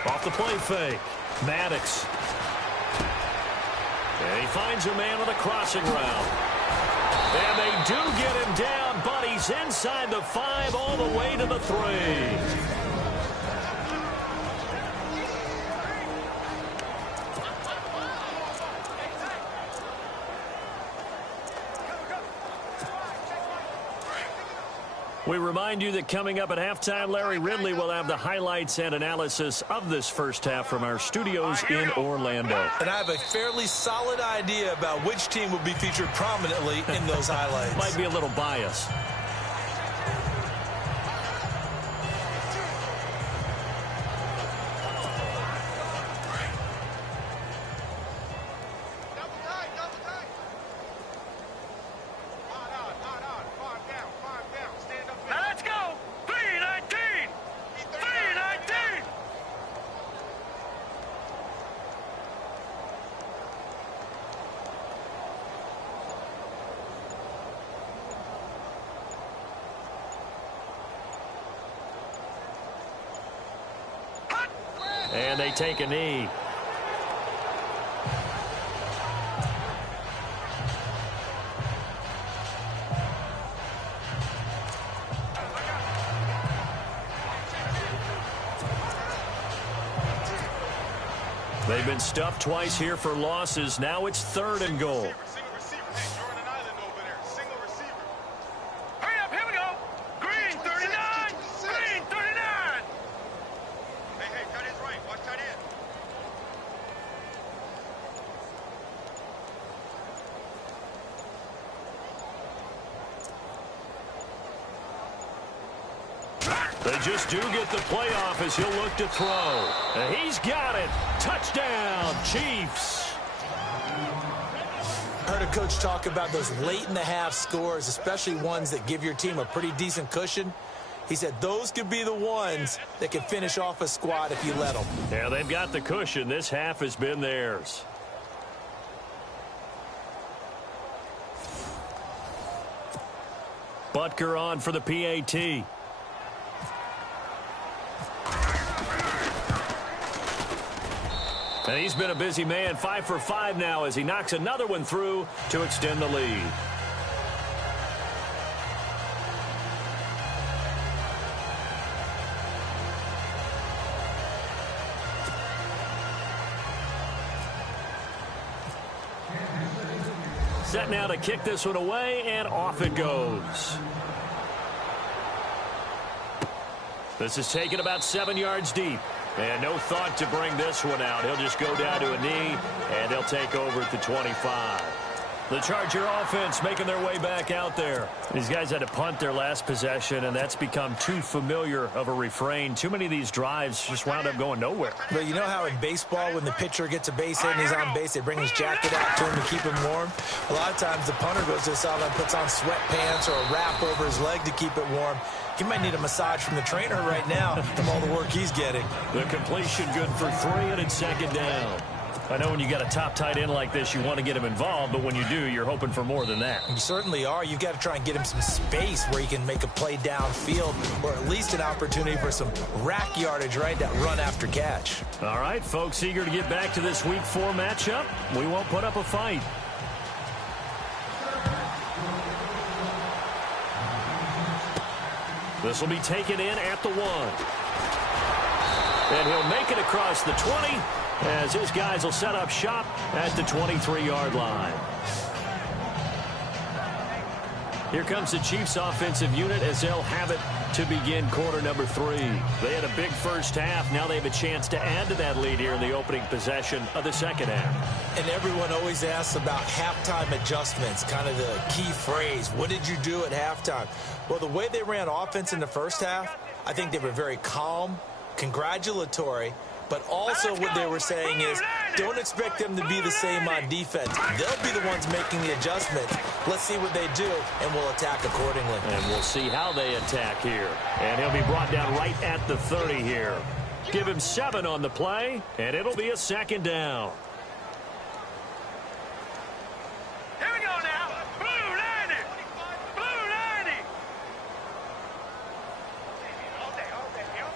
Off the play fake. Maddox. And he finds a man on the crossing route. And they do get him down, but he's inside the 5 all the way to the 3. We remind you that coming up at halftime, Larry Ridley will have the highlights and analysis of this first half from our studios in Orlando. And I have a fairly solid idea about which team will be featured prominently in those highlights. Might be a little biased. And they take a knee. They've been stuffed twice here for losses. Now it's 3rd and goal. They just do get the playoff as he'll look to throw. And he's got it. Touchdown, Chiefs. I heard a coach talk about those late-in-the-half scores, especially ones that give your team a pretty decent cushion. He said those could be the ones that can finish off a squad if you let them. Yeah, they've got the cushion. This half has been theirs. Butker on for the PAT. And he's been a busy man, 5 for 5 now as he knocks another one through to extend the lead. Set now to kick this one away, and off it goes. This is taken about 7 yards deep. And no thought to bring this one out. He'll just go down to a knee, and they'll take over at the 25. The Charger offense making their way back out there. These guys had to punt their last possession, and that's become too familiar of a refrain. Too many of these drives just wound up going nowhere. But you know how in baseball, when the pitcher gets a base hit and he's on base, they bring his jacket out to him to keep him warm? A lot of times the punter goes to the sideline, puts on sweatpants or a wrap over his leg to keep it warm. He might need a massage from the trainer right now from all the work he's getting. The completion good for 3, and it's second down. I know when you got a top tight end like this, you want to get him involved, but when you do, you're hoping for more than that. You certainly are. You've got to try and get him some space where he can make a play downfield, or at least an opportunity for some rack yardage, right? That run after catch. All right, folks, eager to get back to this Week 4 matchup. We won't put up a fight. This will be taken in at the 1. And he'll make it across the 20 as his guys will set up shop at the 23-yard line. Here comes the Chiefs offensive unit as they'll have it to begin quarter number 3. They had a big first half. Now they have a chance to add to that lead here in the opening possession of the second half. And everyone always asks about halftime adjustments, kind of the key phrase. What did you do at halftime? Well, the way they ran offense in the first half, I think they were very calm, congratulatory, but also what they were saying is don't expect them to be the same on defense. They'll be the ones making the adjustments. Let's see what they do, and we'll attack accordingly. And we'll see how they attack here. And he'll be brought down right at the 30 here. Give him 7 on the play, and it'll be a second down. Here we go now. Blue 90. Blue 90. All day, yo.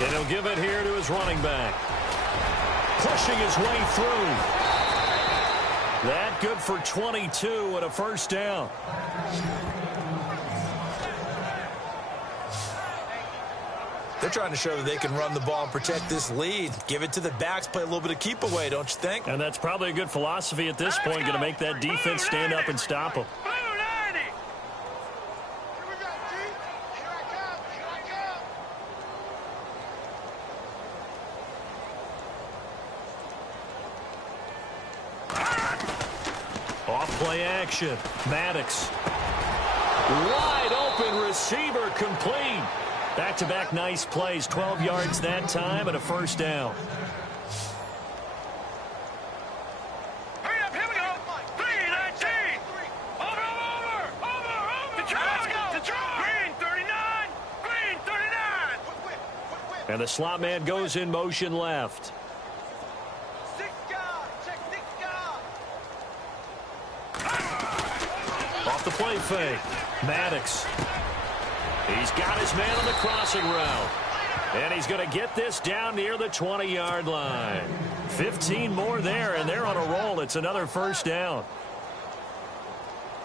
And he'll give it here to his running back. Pushing his way through. That good for 22 and a first down. They're trying to show that they can run the ball and protect this lead. Give it to the backs, play a little bit of keep away, don't you think? And that's probably a good philosophy at this point, going to make that defense stand up and stop them. Blue 90. Here we go, G. Here I come. Here I come. Off play action. Maddox. Wide open receiver complete. Back-to-back nice plays. 12 yards that time and a first down. Hurry up, here we go. 319. Over. Detroit. Green 39. Green 39. And the slot man goes in motion left. 6 guard. Check 6 guard. Off the play fake. Maddox. He's got his man on the crossing route. And he's going to get this down near the 20-yard line. 15 more there, and they're on a roll. It's another first down.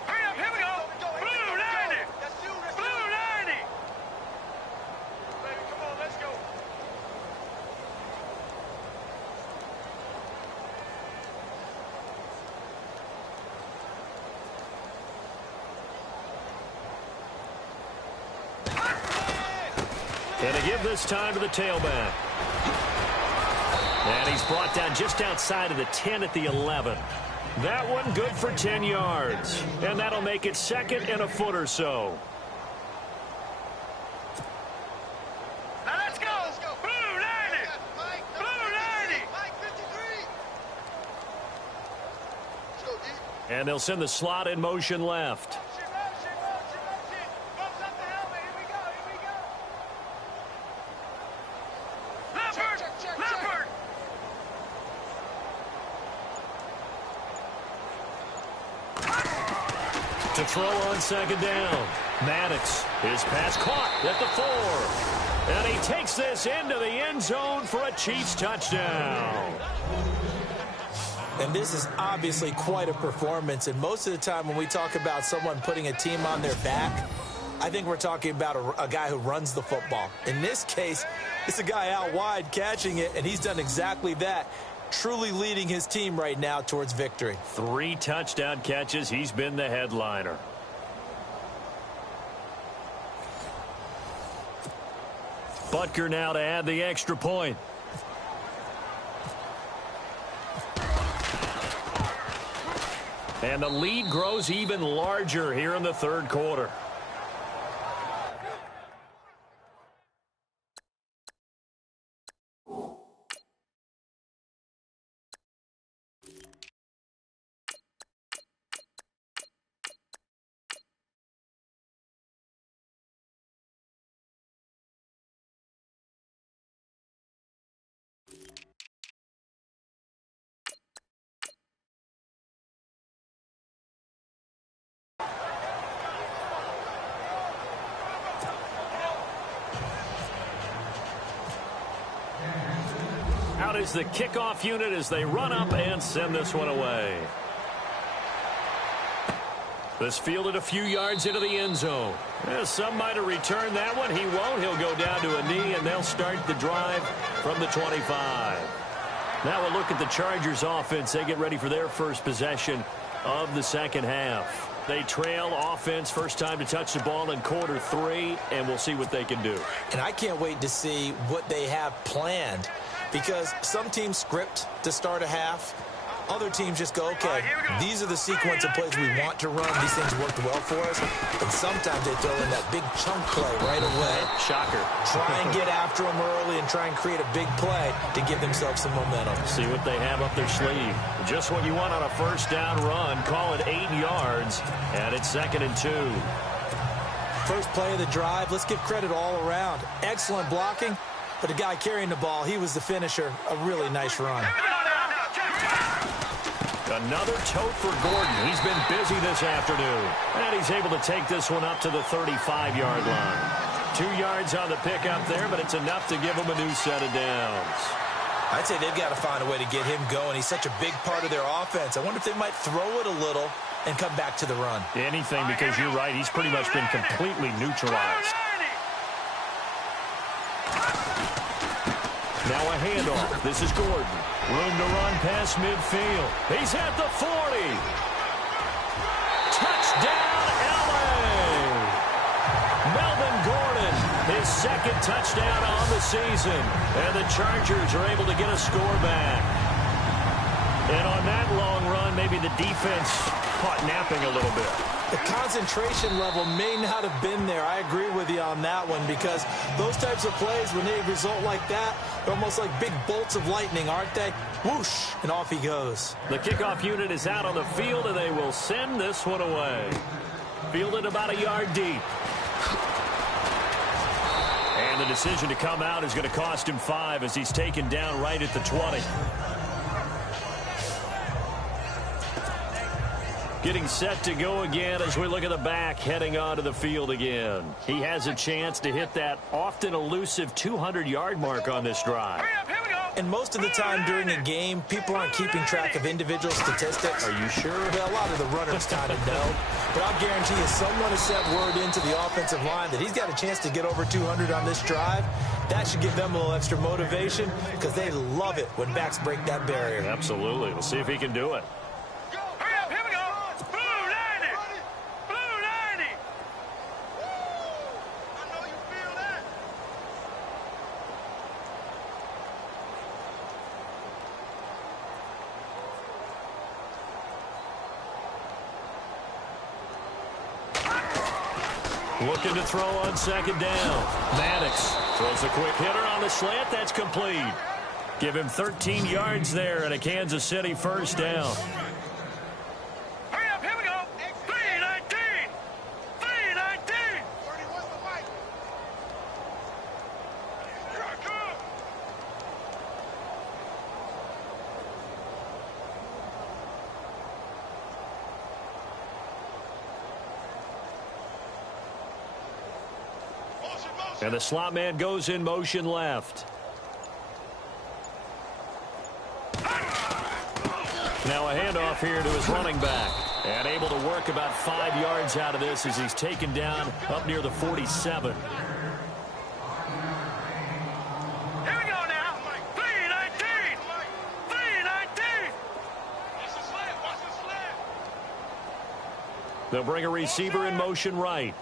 Hurry up, here we go. Blue 90. Blue 90. Baby, come on, let's go. And to give this time to the tailback. And he's brought down just outside of the 10 at the 11. That one good for 10 yards. And that'll make it second and a foot or so. Now let's go. Blue 90. Blue 90. And they'll send the slot in motion left. To throw on second down. Maddox, his pass caught at the 4. And he takes this into the end zone for a Chiefs touchdown. And this is obviously quite a performance. And most of the time when we talk about someone putting a team on their back, I think we're talking about a guy who runs the football. In this case, it's a guy out wide catching it, and he's done exactly that. Truly leading his team right now towards victory. 3 touchdown catches. He's been the headliner. Butker now to add the extra point. And the lead grows even larger here in the third quarter. Out is the kickoff unit as they run up and send this one away. This fielded a few yards into the end zone. Some might have returned that one. He won't. He'll go down to a knee, and they'll start the drive from the 25. Now we'll look at the Chargers offense. They get ready for their first possession of the second half. They trail offense, first time to touch the ball in quarter 3, and we'll see what they can do. And I can't wait to see what they have planned, because some teams script to start a half. Other teams just go, okay, these are the sequence of plays we want to run. These things worked well for us. And sometimes they throw in that big chunk play right away. Shocker. Try and get after them early and try and create a big play to give themselves some momentum. See what they have up their sleeve. Just what you want on a first down run. Call it 8 yards, and it's 2nd and 2. First play of the drive. Let's give credit all around. Excellent blocking, but the guy carrying the ball, he was the finisher. A really nice run. Another tote for Gordon. He's been busy this afternoon. And he's able to take this one up to the 35-yard line. 2 yards on the pickup there, but it's enough to give him a new set of downs. I'd say they've got to find a way to get him going. He's such a big part of their offense. I wonder if they might throw it a little and come back to the run. Anything, because you're right. He's pretty much been completely neutralized. Now a handoff. This is Gordon. Room to run past midfield. He's at the 40. Touchdown, L.A. Melvin Gordon, his second touchdown on the season. And the Chargers are able to get a score back. And on that long run, maybe the defense caught napping a little bit. The concentration level may not have been there. I agree with you on that one, because those types of plays, when they result like that, they're almost like big bolts of lightning, aren't they? Whoosh, and off he goes. The kickoff unit is out on the field, and they will send this one away. Fielded about a yard deep. And the decision to come out is going to cost him 5 as he's taken down right at the 20. Getting set to go again as we look at the back, heading onto the field again. He has a chance to hit that often elusive 200-yard mark on this drive. And most of the time during a game, people aren't keeping track of individual statistics. Are you sure? Well, a lot of the runners kind of know. But I'll guarantee you, someone has sent word into the offensive line that he's got a chance to get over 200 on this drive. That should give them a little extra motivation, because they love it when backs break that barrier. Absolutely. We'll see if he can do it. Looking to throw on second down. Maddox throws a quick hitter on the slant. That's complete. Give him 13 yards there and a Kansas City first down. Hurry up, here we go. 319. 319. Here I come. And the slot man goes in motion left. Now a handoff here to his running back. And able to work about 5 yards out of this as he's taken down up near the 47. Here we go now. 319. 319. Watch the slant. Watch the slant. They'll bring a receiver in motion right.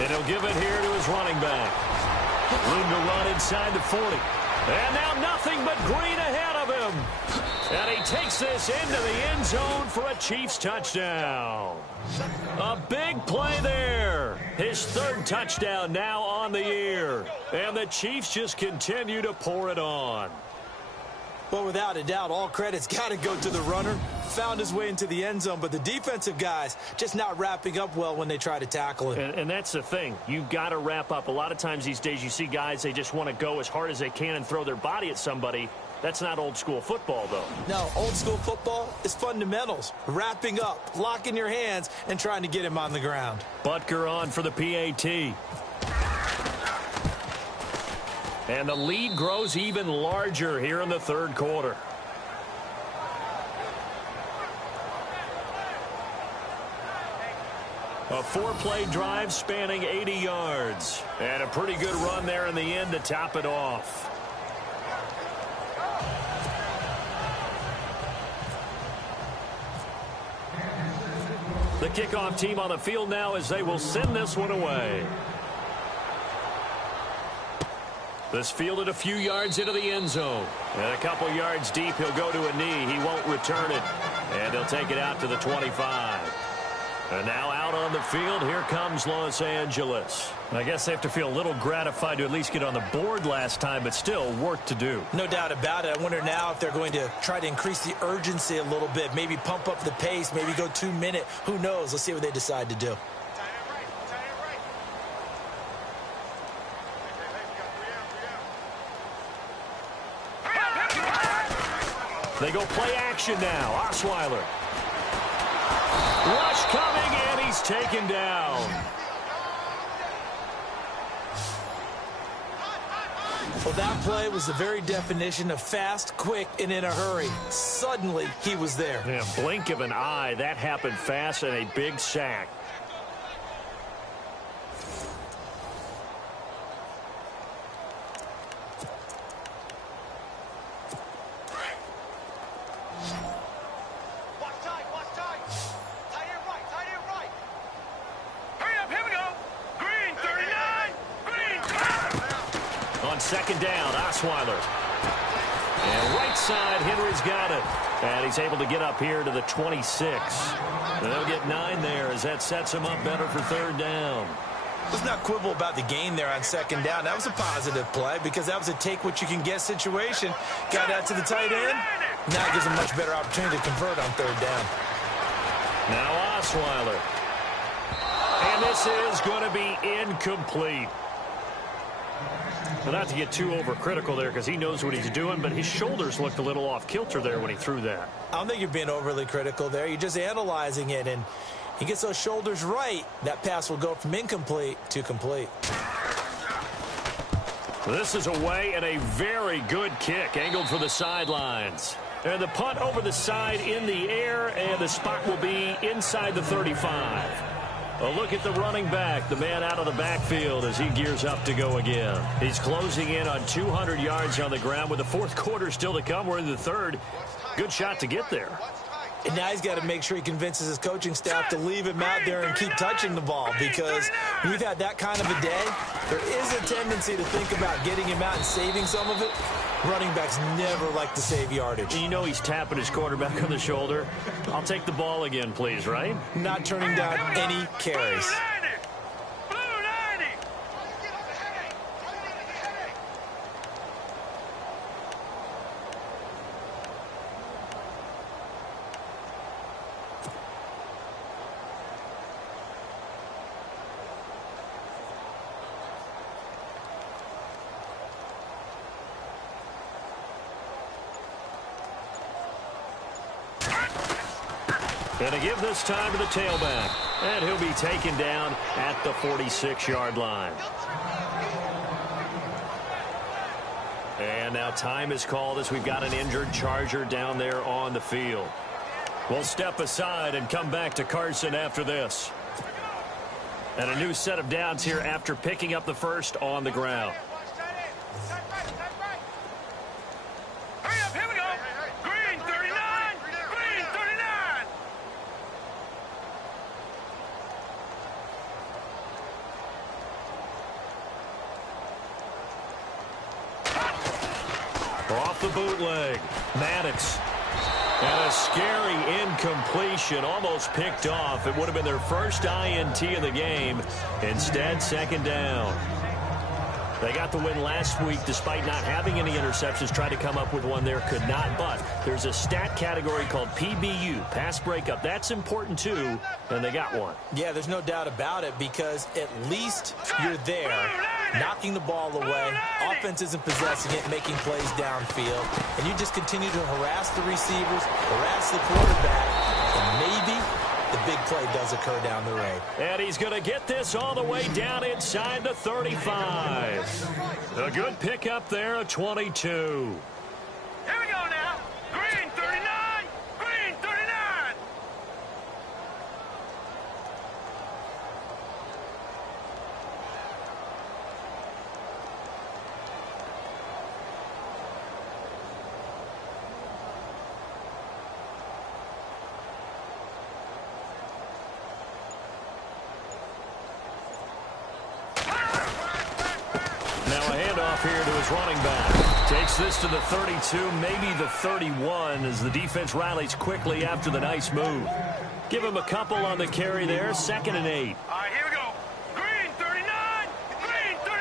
And he'll give it here to his running back. Room to run inside the 40. And now nothing but green ahead of him. And he takes this into the end zone for a Chiefs touchdown. A big play there. His third touchdown now on the year. And the Chiefs just continue to pour it on. Well, without a doubt, all credit's got to go to the runner. Found his way into the end zone, but the defensive guys just not wrapping up well when they try to tackle him. And that's the thing. You've got to wrap up. A lot of times these days you see guys, they just want to go as hard as they can and throw their body at somebody. That's not old school football, though. No, old school football is fundamentals. Wrapping up, locking your hands, and trying to get him on the ground. Butker on for the PAT. And the lead grows even larger here in the third quarter. A 4-play drive spanning 80 yards. And a pretty good run there in the end to top it off. The kickoff team on the field now as they will send this one away. This fielded a few yards into the end zone. And a couple yards deep, he'll go to a knee. He won't return it. And he'll take it out to the 25. And now out on the field, here comes Los Angeles. I guess they have to feel a little gratified to at least get on the board last time, but still work to do. No doubt about it. I wonder now if they're going to try to increase the urgency a little bit, maybe pump up the pace, maybe go 2-minute. Who knows? Let's see what they decide to do. They go play action now. Osweiler. Rush coming, and he's taken down. Well, that play was the very definition of fast, quick, and in a hurry. Suddenly, he was there. Yeah, blink of an eye. That happened fast and a big sack. Second down, Osweiler. And right side, Henry's got it. And he's able to get up here to the 26. And they'll get 9 there as that sets him up better for third down. Let's not quibble about the gain there on second down. That was a positive play because that was a take-what-you-can-get situation. Got out to the tight end. Now it gives him a much better opportunity to convert on third down. Now Osweiler. And this is going to be incomplete. Well, not to get too overcritical there because he knows what he's doing, but his shoulders looked a little off kilter there when he threw that. I don't think you're being overly critical there. You're just analyzing it, and he gets those shoulders right. That pass will go from incomplete to complete. This is away and a very good kick, angled for the sidelines. And the punt over the side in the air, and the spot will be inside the 35. A look at the running back, the man out of the backfield as he gears up to go again. He's closing in on 200 yards on the ground with the fourth quarter still to come. We're in the third. Good shot to get there. And now he's got to make sure he convinces his coaching staff to leave him out there and keep touching the ball, because when you've had that kind of a day, there is a tendency to think about getting him out and saving some of it. Running backs never like to save yardage. You know he's tapping his quarterback on the shoulder. I'll take the ball again, please, right? Not turning down any carries. And to give this time to the tailback. And he'll be taken down at the 46-yard line. And now time is called as we've got an injured Charger down there on the field. We'll step aside and come back to Carson after this. And a new set of downs here after picking up the first on the ground. Off the bootleg, Maddox. And a scary incompletion, almost picked off. It would have been their first INT of the game. Instead, second down. They got the win last week despite not having any interceptions. Tried to come up with one there, could not. But there's a stat category called PBU, pass breakup. That's important too, and they got one. Yeah, there's no doubt about it, because at least you're there, knocking the ball away. Offense isn't possessing it, making plays downfield. And you just continue to harass the receivers, harass the quarterback, and maybe the big play does occur down the road. And he's going to get this all the way down inside the 35. A good pickup there of 22. Here we go now. Green 39. Green 39. Now a handoff here to his running back. Takes this to the 32, maybe the 31, as the defense rallies quickly after the nice move. Give him a couple on the carry there, 2nd and 8. All right, here we go. Green 39. Green 39.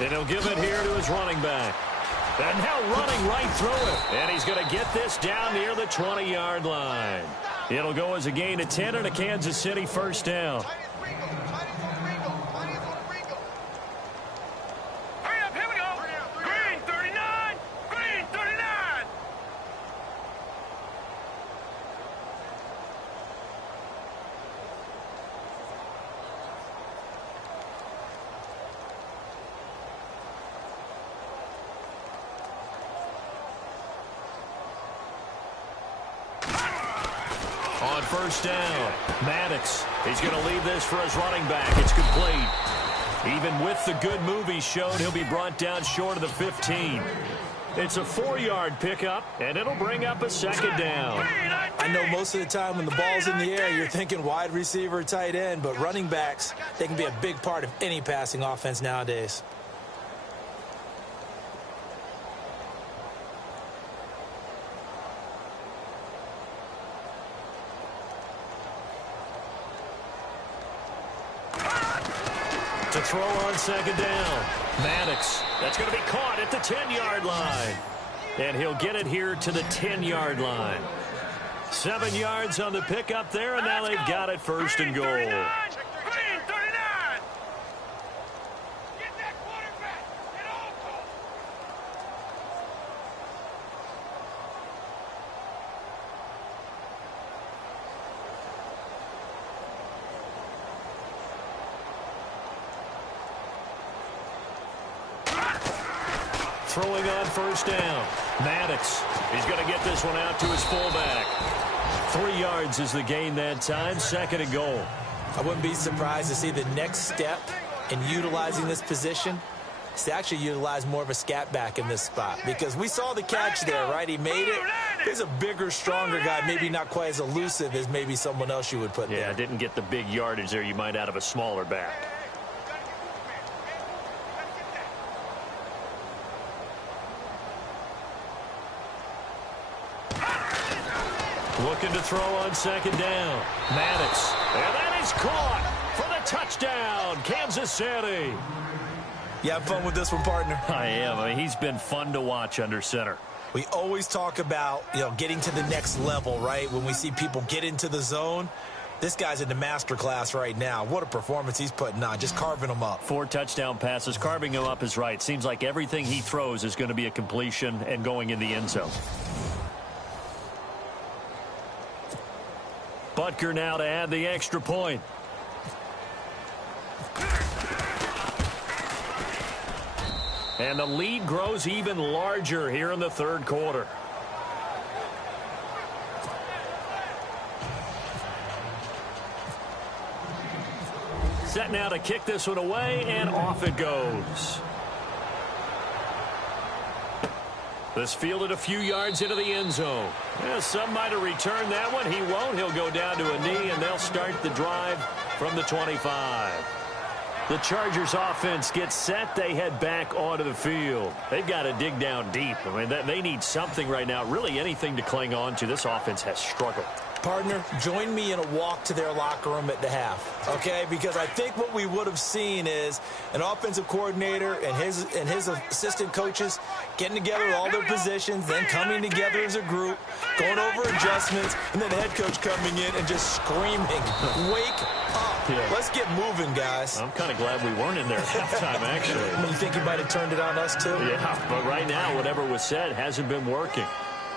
And he'll give it here to his running back. And now running right through it. And he's going to get this down near the 20-yard line. It'll go as a gain of 10 and a Kansas City first down. Hurry up, here we go. Green 39. Green 39. On first down, Maddox. He's going to leave this for his running back. It's complete. Even with the good move he's shown, he'll be brought down short of the 15. It's a 4-yard pickup, and it'll bring up a second down. I know most of the time when the ball's in the air, you're thinking wide receiver, tight end, but running backs, they can be a big part of any passing offense nowadays. To throw on second down, Maddox. That's going to be caught at the 10-yard line. And he'll get it here to the 10-yard line. 7 yards on the pickup there, and now they've got it first and goal. Green 39. Get that quarterback. Get off. throwing on first down. Maddox, he's going to get this one out to his fullback. 3 yards is the gain that time, 2nd and goal. I wouldn't be surprised to see the next step in utilizing this position is to actually utilize more of a scat back in this spot, because we saw the catch there, right? He made it. He's a bigger, stronger guy, maybe not quite as elusive as maybe someone else you would put there. Yeah, didn't get the big yardage there you might out of a smaller back. Looking to throw on 2nd down. Maddox. And that is caught for the touchdown, Kansas City. You have fun with this one, partner? I am. I mean, he's been fun to watch under center. We always talk about, getting to the next level, right? When we see people get into the zone, this guy's in the master class right now. What a performance he's putting on, just carving them up. 4 touchdown passes. Carving him up is right. Seems like everything he throws is going to be a completion and going in the end zone. Butker now to add the extra point. And the lead grows even larger here in the 3rd quarter. Set now to kick this one away, and off it goes. This fielded a few yards into the end zone. Yeah, some might have returned that one. He won't. He'll go down to a knee, and they'll start the drive from the 25. The Chargers offense gets set. They head back onto the field. They've got to dig down deep. I mean, they need something right now, really anything to cling on to. This offense has struggled. Partner, join me in a walk to their locker room at the half, okay? Because I think what we would have seen is an offensive coordinator and his assistant coaches getting together with all their positions, then coming together as a group, going over adjustments, and then the head coach coming in and just screaming, "Wake up. Yeah. Let's get moving, guys." I'm kind of glad we weren't in there at halftime, actually. I mean, you think he might have turned it on us, too? Yeah, but right now, whatever was said hasn't been working.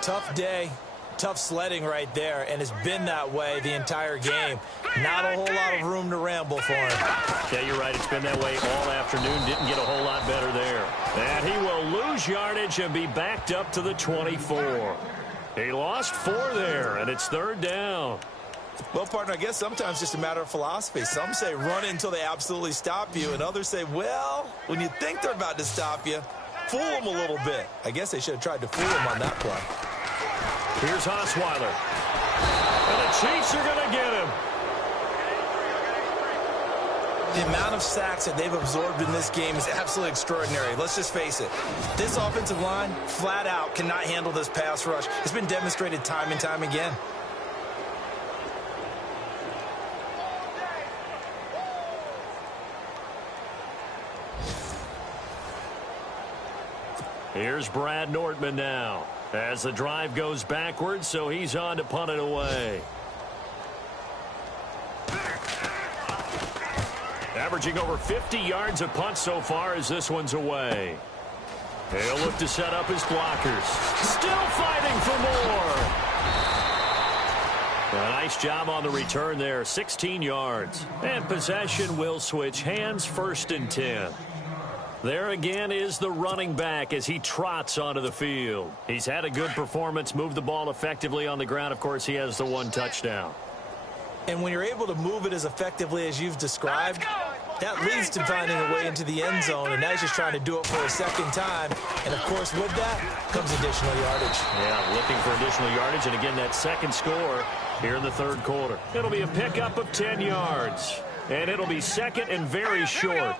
Tough day. Tough sledding right there, and it's been that way the entire game. Not a whole lot of room to ramble for him. Yeah, you're right. It's been that way all afternoon. Didn't get a whole lot better there. And he will lose yardage and be backed up to the 24. He lost 4 there, and it's 3rd down. Well, partner, I guess sometimes it's just a matter of philosophy. Some say run until they absolutely stop you, and others say, well, when you think they're about to stop you, fool them a little bit. I guess they should have tried to fool him on that play. Here's Osweiler. And the Chiefs are going to get him. The amount of sacks that they've absorbed in this game is absolutely extraordinary. Let's just face it. This offensive line, flat out, cannot handle this pass rush. It's been demonstrated time and time again. Here's Brad Nortman now as the drive goes backwards, so he's on to punt it away. Averaging over 50 yards a punt so far as this one's away. He'll look to set up his blockers. Still fighting for more. A nice job on the return there, 16 yards. And possession will switch hands, 1st and 10. There again is the running back as he trots onto the field. He's had a good performance, moved the ball effectively on the ground. Of course, he has the 1 touchdown. And when you're able to move it as effectively as you've described, that leads to finding a way into the end zone, and now he's just trying to do it for a 2nd time. And, of course, with that comes additional yardage. Yeah, looking for additional yardage, and again, that 2nd score here in the 3rd quarter. It'll be a pickup of 10 yards, and it'll be 2nd and very short.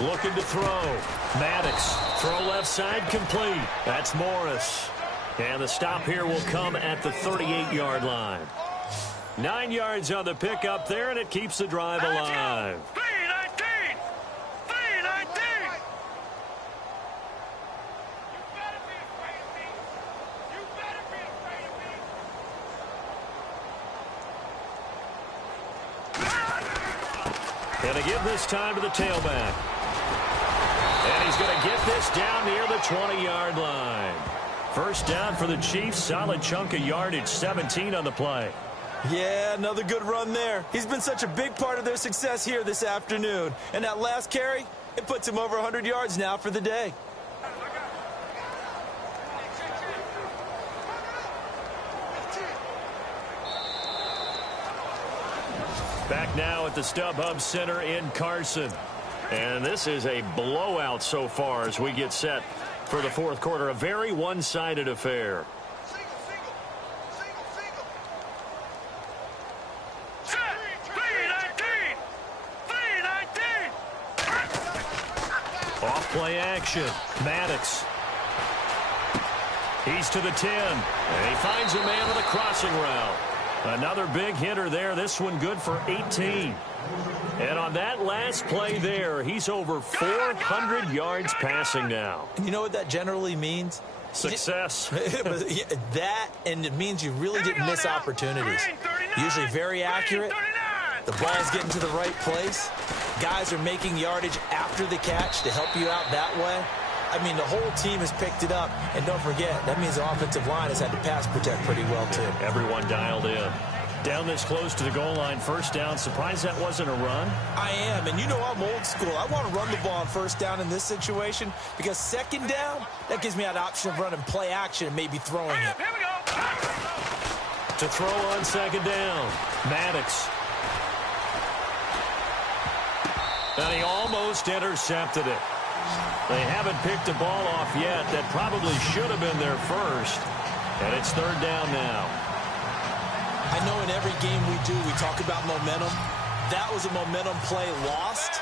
Looking to throw. Maddox. Throw left side complete. That's Morris. And the stop here will come at the 38-yard line. 9 yards on the pickup there, and it keeps the drive alive. 319! 319! You better be afraid of me! And to give this time to the tailback. And he's going to get this down near the 20-yard line. First down for the Chiefs. Solid chunk of yardage, 17 on the play. Yeah, another good run there. He's been such a big part of their success here this afternoon. And that last carry, it puts him over 100 yards now for the day. Back now at the StubHub Center in Carson. And this is a blowout so far as we get set for the fourth quarter. A very one-sided affair. Off-play action. Maddox. He's to the 10. And he finds a man on the crossing route. Another big hitter there. This one good for 18. And on that last play there, he's over 400 yards passing now. You know what that generally means? Success. That, and it means you really didn't miss opportunities. Usually very accurate. The ball's getting to the right place. Guys are making yardage after the catch to help you out that way. I mean, the whole team has picked it up. And don't forget, that means the offensive line has had to pass protect pretty well, too. Everyone dialed in. Down this close to the goal line, first down. Surprised that wasn't a run? I am, and you know I'm old school. I want to run the ball on first down in this situation because second down, that gives me that option of running play action and maybe throwing it. Here we go. To throw on second down, Maddox. And he almost intercepted it. They haven't picked a ball off yet. That probably should have been their first. And it's third down now. I know in every game we do, we talk about momentum. That was a momentum play lost.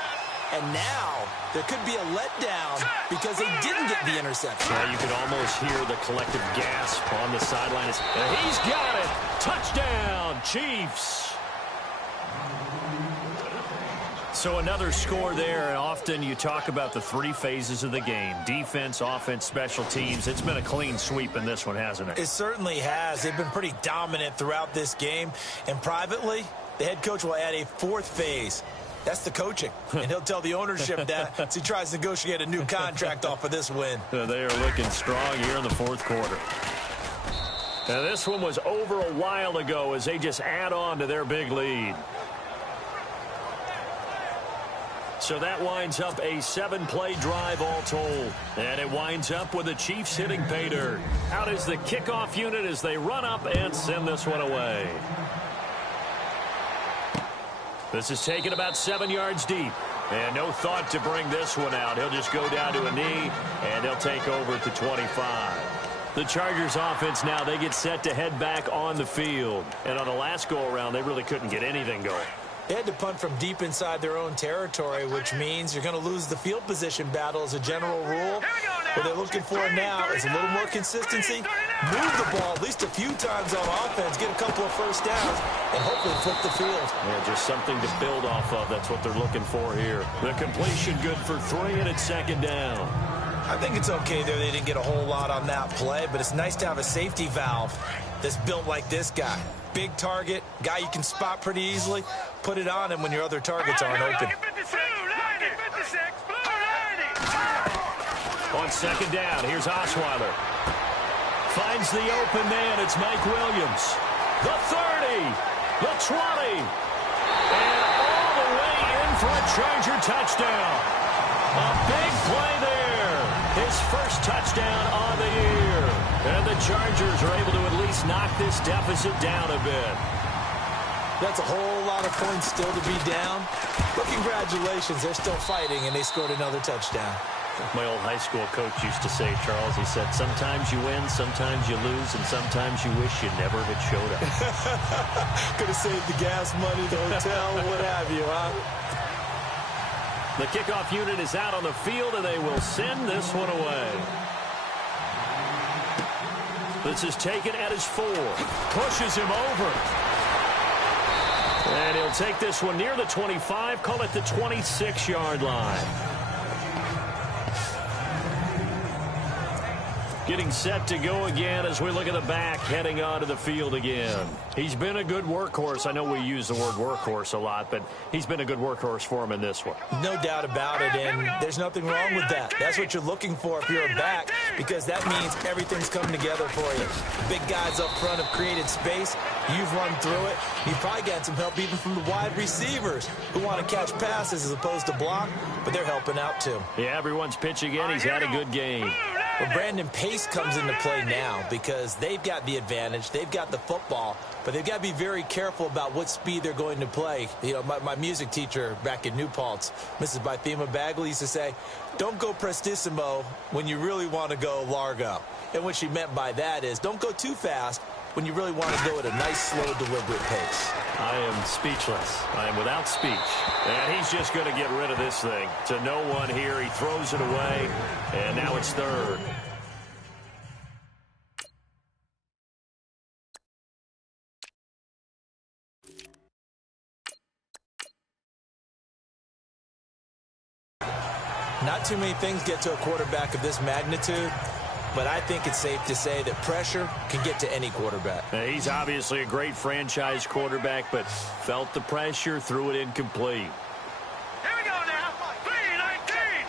And now there could be a letdown because they didn't get the interception. Yeah, you could almost hear the collective gasp on the sideline. And he's got it. Touchdown, Chiefs. So another score there, and often you talk about the three phases of the game. Defense, offense, special teams. It's been a clean sweep in this one, hasn't it? It certainly has. They've been pretty dominant throughout this game. And privately, the head coach will add a fourth phase. That's the coaching. And he'll tell the ownership that as he tries to negotiate a new contract off of this win. They are looking strong here in the fourth quarter. Now, this one was over a while ago as they just add on to their big lead. So that winds up a 7-play drive all told. And it winds up with the Chiefs hitting pay dirt. Out is the kickoff unit as they run up and send this one away. This is taken about 7 yards deep. And no thought to bring this one out. He'll just go down to a knee, and they'll take over at the 25. The Chargers offense now, they get set to head back on the field. And on the last go-around, they really couldn't get anything going. They had to punt from deep inside their own territory, which means you're going to lose the field position battle as a general rule. What they're looking for now is a little more consistency, move the ball at least a few times on offense, get a couple of first downs, and hopefully flip the field. Yeah, just something to build off of. That's what they're looking for here. The completion good for 3, and it's second down. I think it's okay there. They didn't get a whole lot on that play, but it's nice to have a safety valve that's built like this guy. Big target, guy you can spot pretty easily. Put it on him when your other targets aren't open. On second down, here's Osweiler. Finds the open man. It's Mike Williams. The 30, the 20, and all the way in for a Charger touchdown. A big play there. His first touchdown on the year. And the Chargers are able to at least knock this deficit down a bit. That's a whole lot of points still to be down. But congratulations, they're still fighting, and they scored another touchdown. My old high school coach used to say, Charles, he said, sometimes you win, sometimes you lose, and sometimes you wish you never had showed up. Could have saved the gas money, the hotel, what have you, huh? The kickoff unit is out on the field, and they will send this one away. This is taken at his 4. Pushes him over. And he'll take this one near the 25, call it the 26-yard line. getting set to go again as we look at the back heading onto the field again. He's been a good workhorse. I know we use the word workhorse a lot, but he's been a good workhorse for him in this one. No doubt about it, and there's nothing wrong with that. That's what you're looking for if you're a back, because that means everything's coming together for you. The big guys up front have created space. You've run through it. You've probably got some help even from the wide receivers who want to catch passes as opposed to block, but they're helping out too. Yeah, everyone's pitching in. He's had a good game. Well, Brandon, pace comes into play now because they've got the advantage. They've got the football, but they've got to be very careful about what speed they're going to play. You know, my music teacher back in New Paltz, Mrs. Bythema Bagley, used to say, don't go prestissimo when you really want to go largo. And what she meant by that is don't go too fast when you really want to go at a nice, slow, deliberate pace. I am speechless. I am without speech. And he's just going to get rid of this thing. To no one here. He throws it away, and now it's third. Not too many things get to a quarterback of this magnitude, but I think it's safe to say that pressure can get to any quarterback. He's obviously a great franchise quarterback, but felt the pressure, threw it incomplete. Here we go now. 3-19.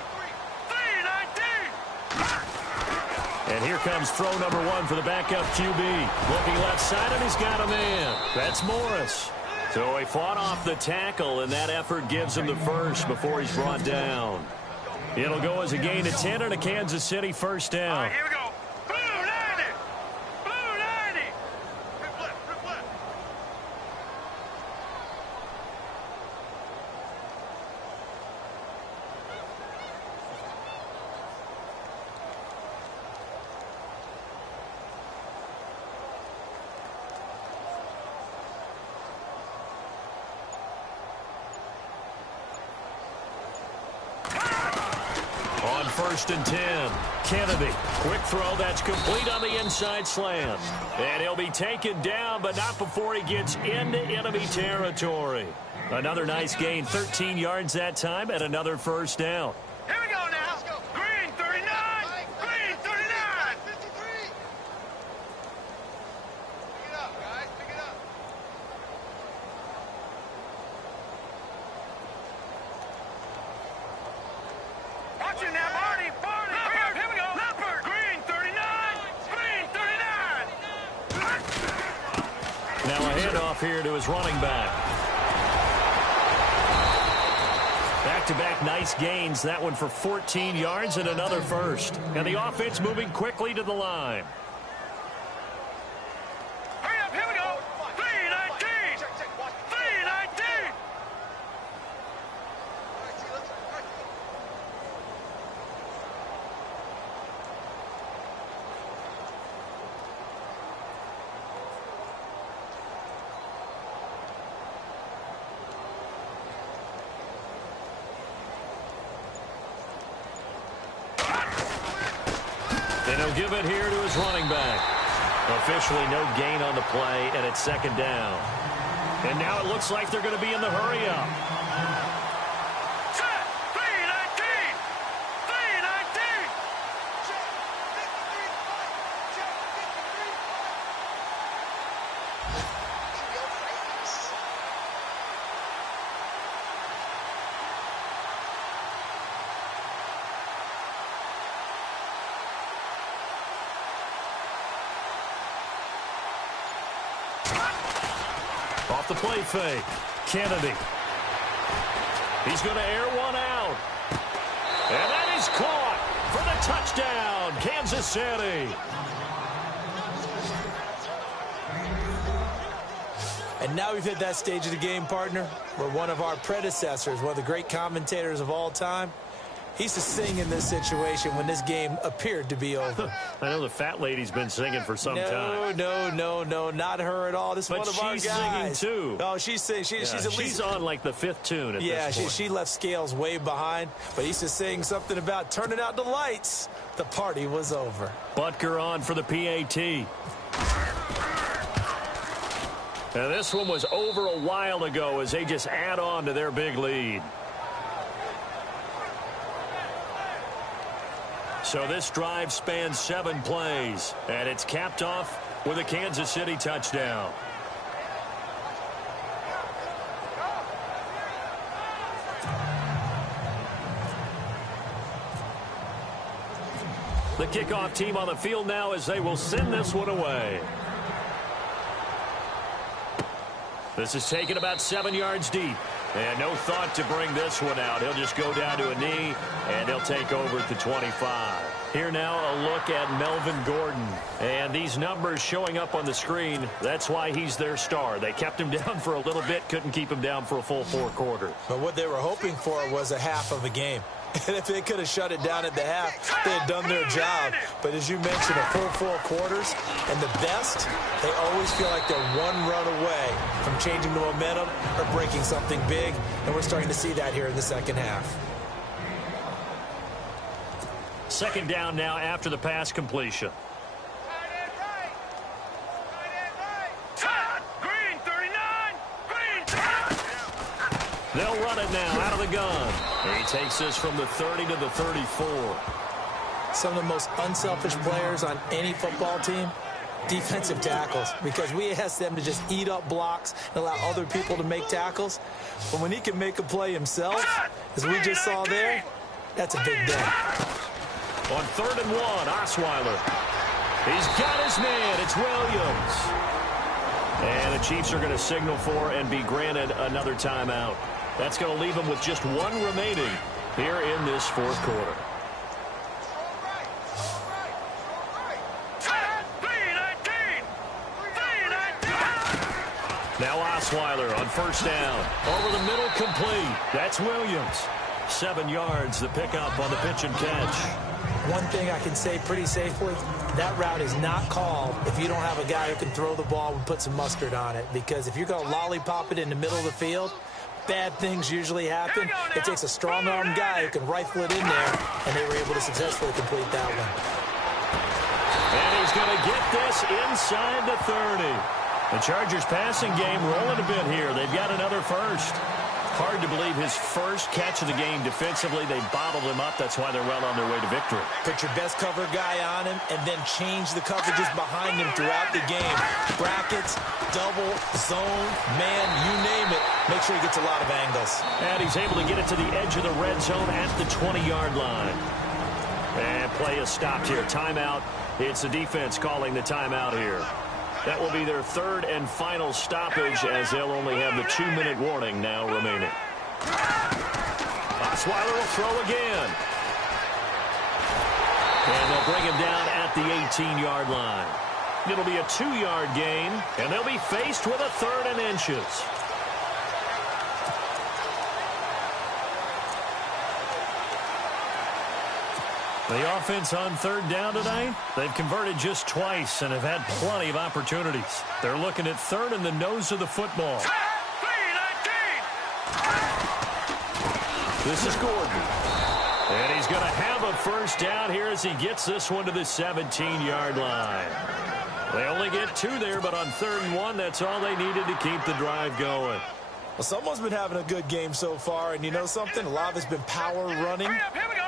3-19. And here comes throw number one for the backup QB. Looking left side, and he's got a man. That's Morris. So he fought off the tackle, and that effort gives him the first before he's brought down. It'll go as a gain of 10 and a Kansas City first down. All right, here we go. Blue 90. Blue 90. Rip left, rip left. On first and 10, Kennedy. Quick throw, that's complete on the inside slant. And he'll be taken down, but not before he gets into enemy territory. Another nice gain, 13 yards that time, and another first down. Here we go now. Green 39. Green 39. 53. Pick it up, guys. Pick it up. Watch it now, Barney. Barney. Here we go. Leopard. Green 39. Green 39. Now a handoff here to his running back. Back-to-back nice gains. That one for 14 yards and another first. And the offense moving quickly to the line. Hurry up. Here we go. 3-19. 3-19. And he'll give it here to his running back. Officially no gain on the play, and it's second down. And now it looks like they're going to be in the hurry-up. Set. 3-19. 3-19. Off the play fake, Kennedy. He's going to air one out. And that is caught for the touchdown, Kansas City. And now we've hit that stage of the game, partner, where one of our predecessors, one of the great commentators of all time, he used to sing in this situation when this game appeared to be over. I know the fat lady's been singing for some time. No, not her at all. This is But one of our guys. she's singing too. Oh, she's singing. She's at least she's on like the fifth tune at this point. she left Scales way behind, but he used to sing something about turning out the lights. The party was over. Butker on for the PAT. And this one was over a while ago as they just add on to their big lead. So this drive spans 7 plays, and it's capped off with a Kansas City touchdown. The kickoff team on the field now as they will send this one away. This is taken about 7 yards deep. And no thought to bring this one out. He'll just go down to a knee, and he'll take over at the 25. Here now a look at Melvin Gordon. And these numbers showing up on the screen, that's why he's their star. They kept him down for a little bit, couldn't keep him down for a full 4 quarters. But what they were hoping for was a half of a game. And if they could have shut it down at the half, they had done their job. But as you mentioned, a full 4 quarters, and the best, they always feel like they're one run away from changing the momentum or breaking something big, and we're starting to see that here in the second half. Second down now after the pass completion. Green 39. Green. They'll run it now out of the gun. And he takes this from the 30 to the 34. Some of the most unselfish players on any football team, defensive tackles, because we ask them to just eat up blocks and allow other people to make tackles. But when he can make a play himself, as we just saw there, that's a big day. On 3rd and 1, Osweiler. He's got his man. It's Williams. And the Chiefs are going to signal for and be granted another timeout. That's going to leave them with just 1 remaining here in this 4th quarter. Now Osweiler on 1st down. Over the middle, complete. That's Williams. 7 yards, the pickup on the pitch and catch. One thing I can say pretty safely, that route is not called if you don't have a guy who can throw the ball and put some mustard on it. Because if you're going to lollipop it in the middle of the field, bad things usually happen. It takes a strong-armed guy who can rifle it in there, and they were able to successfully complete that one. And he's going to get this inside the 30. The Chargers passing game rolling a bit here. They've got another first. Hard to believe his first catch of the game defensively. They bottled him up. That's why they're well on their way to victory. Put your best cover guy on him and then change the coverages behind him throughout the game. Brackets, double, zone, man, you name it. Make sure he gets a lot of angles. And he's able to get it to the edge of the red zone at the 20-yard line. And play is stopped here. Timeout. It's the defense calling the timeout here. That will be their 3rd and final stoppage as they'll only have the 2-minute warning now remaining. Osweiler will throw again. And they'll bring him down at the 18-yard line. It'll be a 2-yard gain, and they'll be faced with a 3rd and inches. The offense on 3rd down tonight, they've converted just twice and have had plenty of opportunities. They're looking at 3rd in the nose of the football. This is Gordon. And he's going to have a first down here as he gets this one to the 17-yard line. They only get 2 there, but on 3rd and 1, that's all they needed to keep the drive going. Well, someone's been having a good game so far, and you know something? A lot of it's been power running.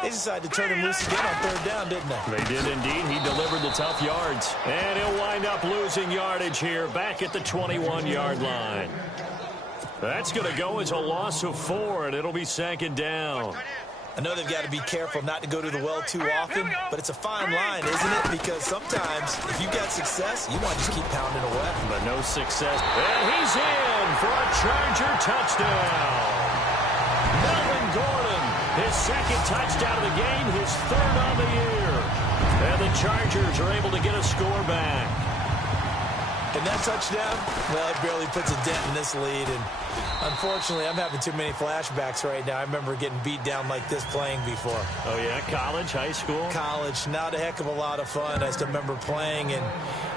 They decided to turn him loose again on 3rd down, didn't they? They did indeed. He delivered the tough yards. And he'll wind up losing yardage here back at the 21-yard line. That's going to go as a loss of 4, and it'll be 2nd down. I know they've got to be careful not to go to the well too often, but it's a fine line, isn't it? Because sometimes, if you've got success, you want to just keep pounding away. But no success. And he's in for a Charger touchdown. Melvin Gordon, his 2nd touchdown of the game, his 3rd on the year. And the Chargers are able to get a score back. And that touchdown, well, it barely puts a dent in this lead. And unfortunately, I'm having too many flashbacks right now. I remember getting beat down like this playing before. Oh, yeah? College, high school? College. Not a heck of a lot of fun. I still remember playing and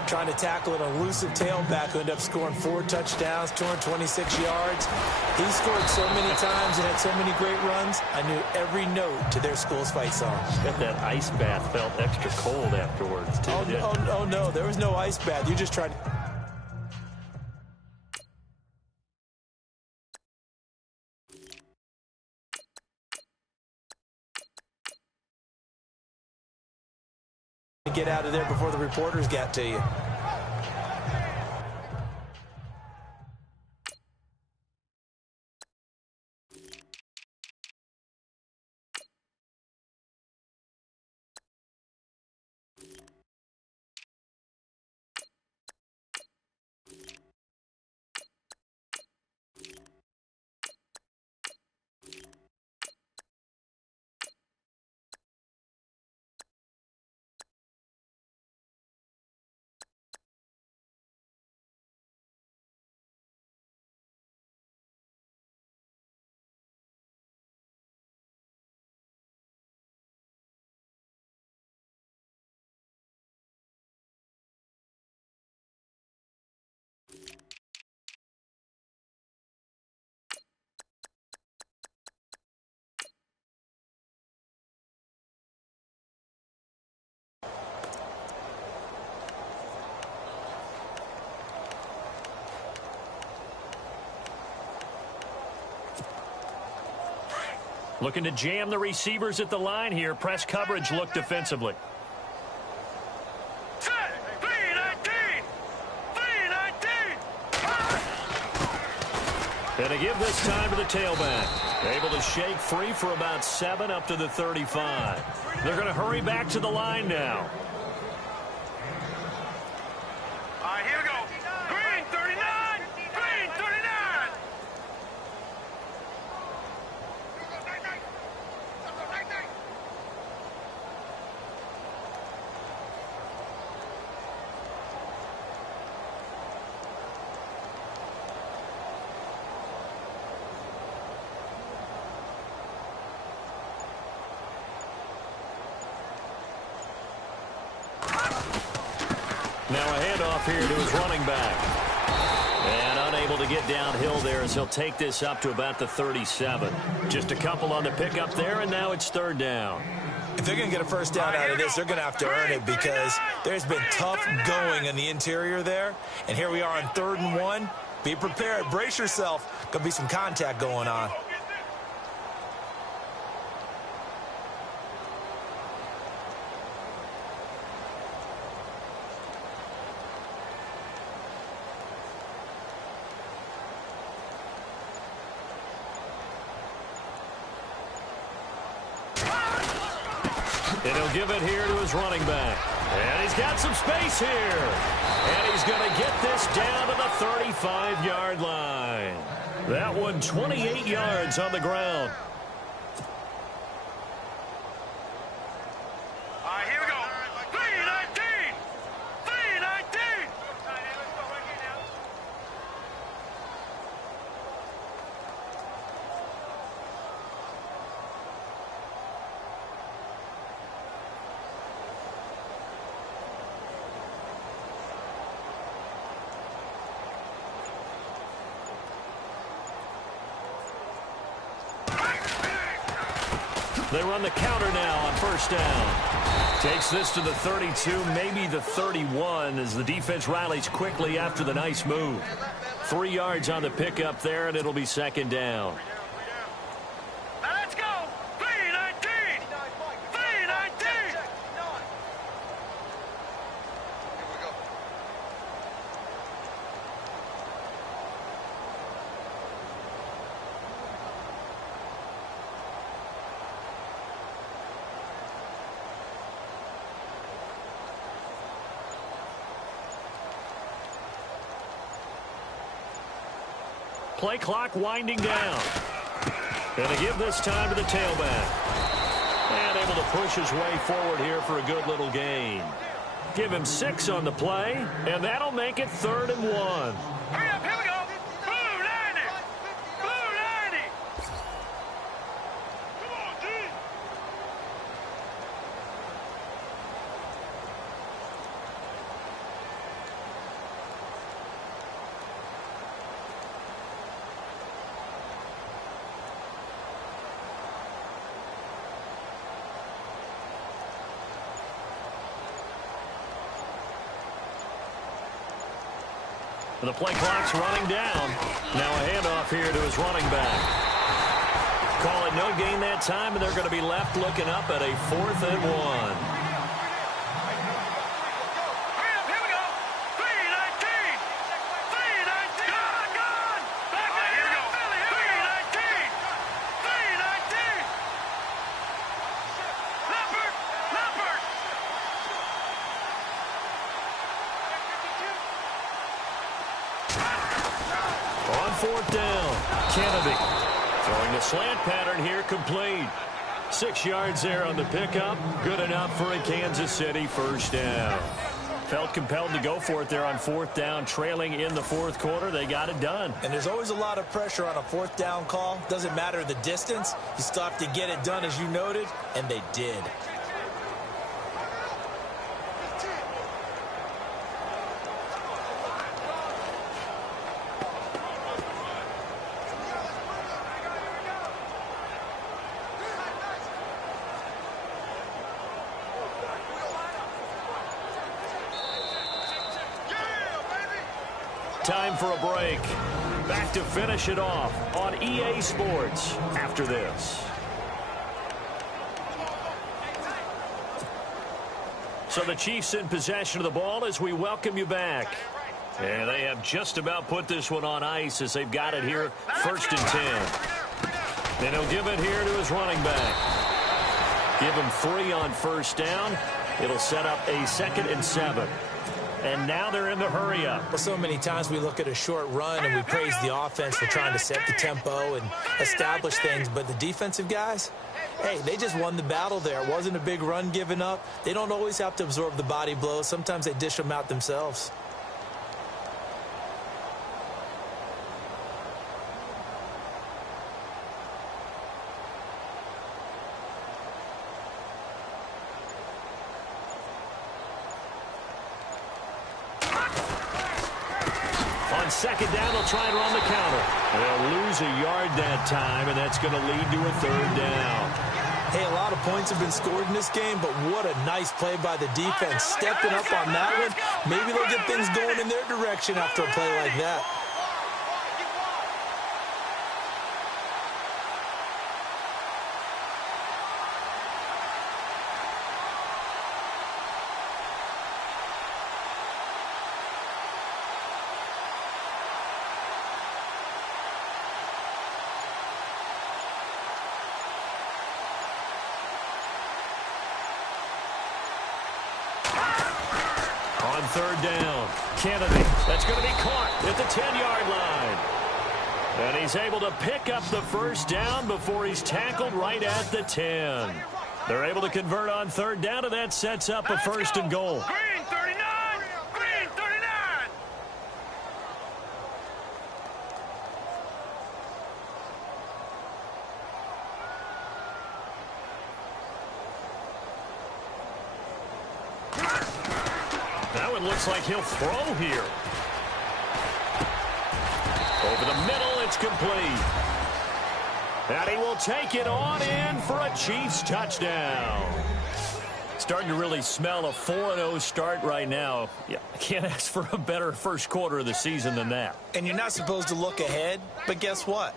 trying to tackle an elusive tailback who ended up scoring 4 touchdowns, 226 yards. He scored so many times and had so many great runs, I knew every note to their school's fight song. Bet that ice bath felt extra cold afterwards, too. Oh, no. There was no ice bath. You just tried to... get out of there before the reporters get to you. Looking to jam the receivers at the line here. Press coverage look defensively. And to give this time to the tailback. Able to shake free for about 7 up to the 35. They're going to hurry back to the line now. All right, here we go. Green 39. Green 39. Now a handoff here to his running back. And unable to get downhill there as he'll take this up to about the 37. Just a couple on the pickup there, and now it's 3rd down. If they're going to get a first down out of this, they're going to have to earn it because there's been tough going in the interior there. And here we are on 3rd and 1. Be prepared. Brace yourself. Going to be some contact going on. And he'll give it here to his running back. And he's got some space here. And he's going to get this down to the 35-yard line. That one 28 yards on the ground. All right, here we go. 319. 319. They run the counter now on 1st down. Takes this to the 32, maybe the 31, as the defense rallies quickly after the nice move. 3 yards on the pickup there, and it'll be 2nd down. Now let's go. 319. 319. Play clock winding down. And to give this time to the tailback. And able to push his way forward here for a good little gain. Give him 6 on the play, and that'll make it 3rd and 1. Hurry up, here we go. Blue 90. Blue 90. Come on, G. The play clock's running down. Now a handoff here to his running back. Call it no gain that time, and they're going to be left looking up at a 4th and 1. On fourth down, Kennedy throwing the slant pattern here, complete. 6 yards there on the pickup. Good enough for a Kansas City first down. Felt compelled to go for it there on fourth down, trailing in the fourth quarter. They got it done. And there's always a lot of pressure on a fourth down call. Doesn't matter the distance. You still have to get it done, as you noted, and they did. Time for a break. Back to finish it off on EA Sports after this. So the Chiefs in possession of the ball as we welcome you back. And they have just about put this one on ice as they've got it here, 1st and 10. And he'll give it here to his running back. Give him 3 on first down. It'll set up a 2nd and 7. And now they're in the hurry-up. Well, so many times we look at a short run and we praise the offense for trying to set the tempo and establish things. But the defensive guys, hey, they just won the battle there. It wasn't a big run given up. They don't always have to absorb the body blows. Sometimes they dish them out themselves. Second down, they'll try and run the counter. They'll lose a yard that time, and that's going to lead to a 3rd down. Hey, a lot of points have been scored in this game, but what a nice play by the defense. Stepping up on that one, maybe they'll get things going in their direction after a play like that. On 3rd down, Kennedy. That's going to be caught at the 10-yard line. And he's able to pick up the first down before he's tackled right at the 10. They're able to convert on 3rd down, and that sets up a 1st and goal. Green 39! Green 39! That one looks like he'll throw here. Over the middle, it's complete. And he will take it on in for a Chiefs touchdown. Starting to really smell a 4-0 start right now. Yeah, I can't ask for a better first quarter of the season than that. And you're not supposed to look ahead, but guess what?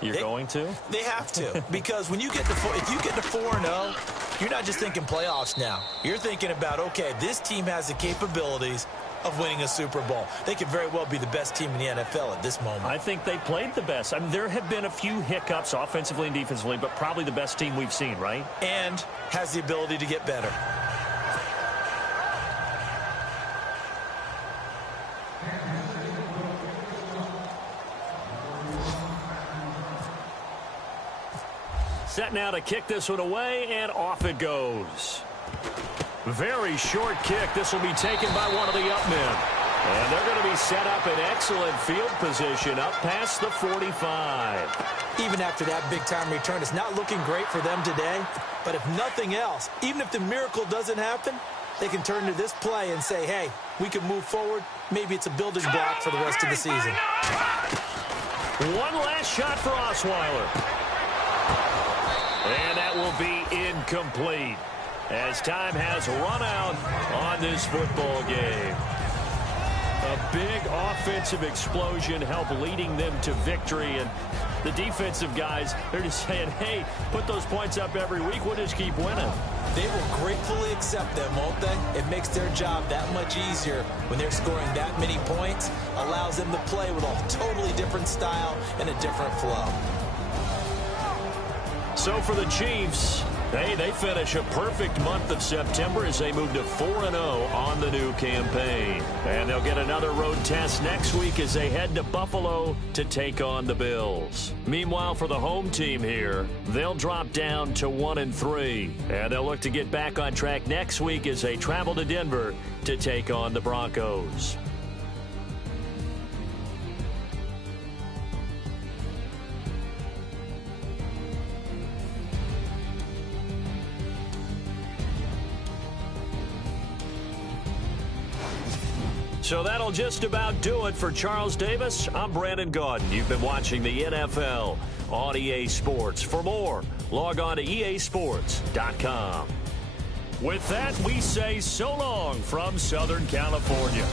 You're going to? They have to, because when you get to if you get to 4-0, you're not just thinking playoffs now. You're thinking about, okay, this team has the capabilities of winning a Super Bowl. They could very well be the best team in the NFL at this moment. I think they played the best. I mean, there have been a few hiccups offensively and defensively, but probably the best team we've seen, right? And has the ability to get better. Set now to kick this one away, and off it goes. Very short kick. This will be taken by one of the up men. And they're going to be set up in excellent field position up past the 45. Even after that big-time return, it's not looking great for them today. But if nothing else, even if the miracle doesn't happen, they can turn to this play and say, hey, we can move forward. Maybe it's a building block for the rest of the season. One last shot for Osweiler. And that will be incomplete as time has run out on this football game. A big offensive explosion helped leading them to victory. And the defensive guys, they're just saying, hey, put those points up every week. We'll just keep winning. They will gratefully accept them, won't they? It makes their job that much easier when they're scoring that many points. Allows them to play with a totally different style and a different flow. So for the Chiefs, Hey, they finish a perfect month of September as they move to 4-0 on the new campaign. And they'll get another road test next week as they head to Buffalo to take on the Bills. Meanwhile, for the home team here, they'll drop down to 1-3. And they'll look to get back on track next week as they travel to Denver to take on the Broncos. So that'll just about do it for Charles Davis. I'm Brandon Gaudin. You've been watching the NFL on EA Sports. For more, log on to easports.com. With that, we say so long from Southern California.